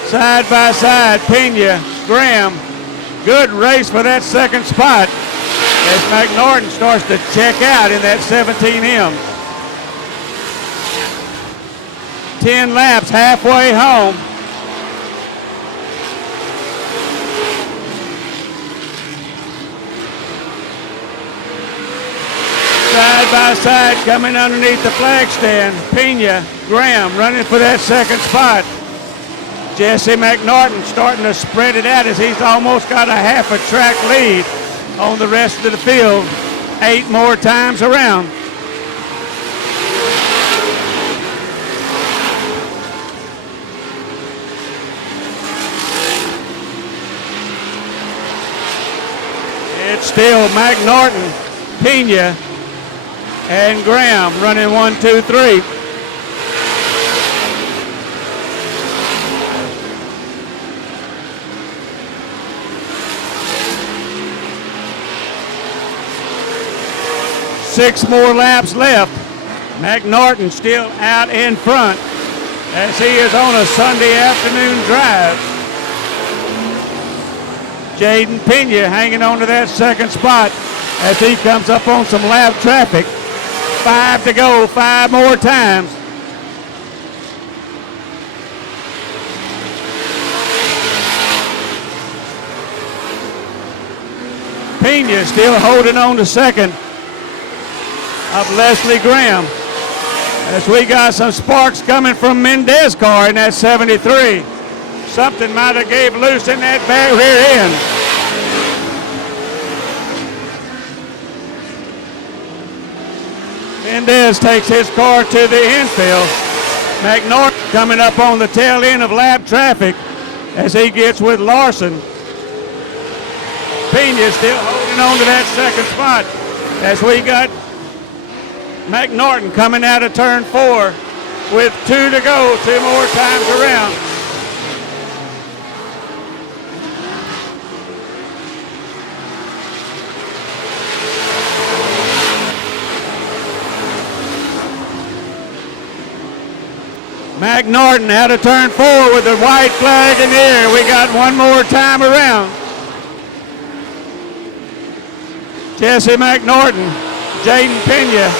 Side by side, Pena, Graham, good race for that second spot as McNaughton starts to check out in that 17M. 10 laps, halfway home. Side by side, coming underneath the flag stand. Pena, Graham running for that second spot. Jesse McNaughton starting to spread it out as he's almost got a half a track lead on the rest of the field. 8 more times around. It's still McNaughton, Pena, and Graham running 1, 2, 3. 6 more laps left. McNorton still out in front as he is on a Sunday afternoon drive. Jaden Pena hanging on to that second spot as he comes up on some lap traffic. 5 to go, 5 more times. Pena still holding on to second of Leslie Graham as we got some sparks coming from Mendez car in that 73. Something might have gave loose in that back rear end. Mendez takes his car to the infield. McNorton coming up on the tail end of lap traffic as he gets with Larson. Pena still holding on to that second spot as we got McNorton coming out of turn 4 with 2 to go, 2 more times around. McNorton out of turn 4 with the white flag in the air. We got 1 more time around. Jesse McNorton, Jaden Pena,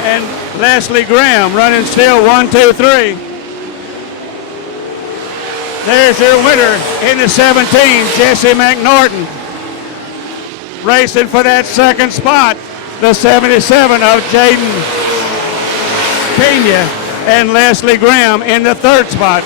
and Leslie Graham running still 1, 2, 3. There's your winner in the 17, Jesse McNorton. Racing for that second spot, the 77 of Jaden Pena and Leslie Graham in the third spot.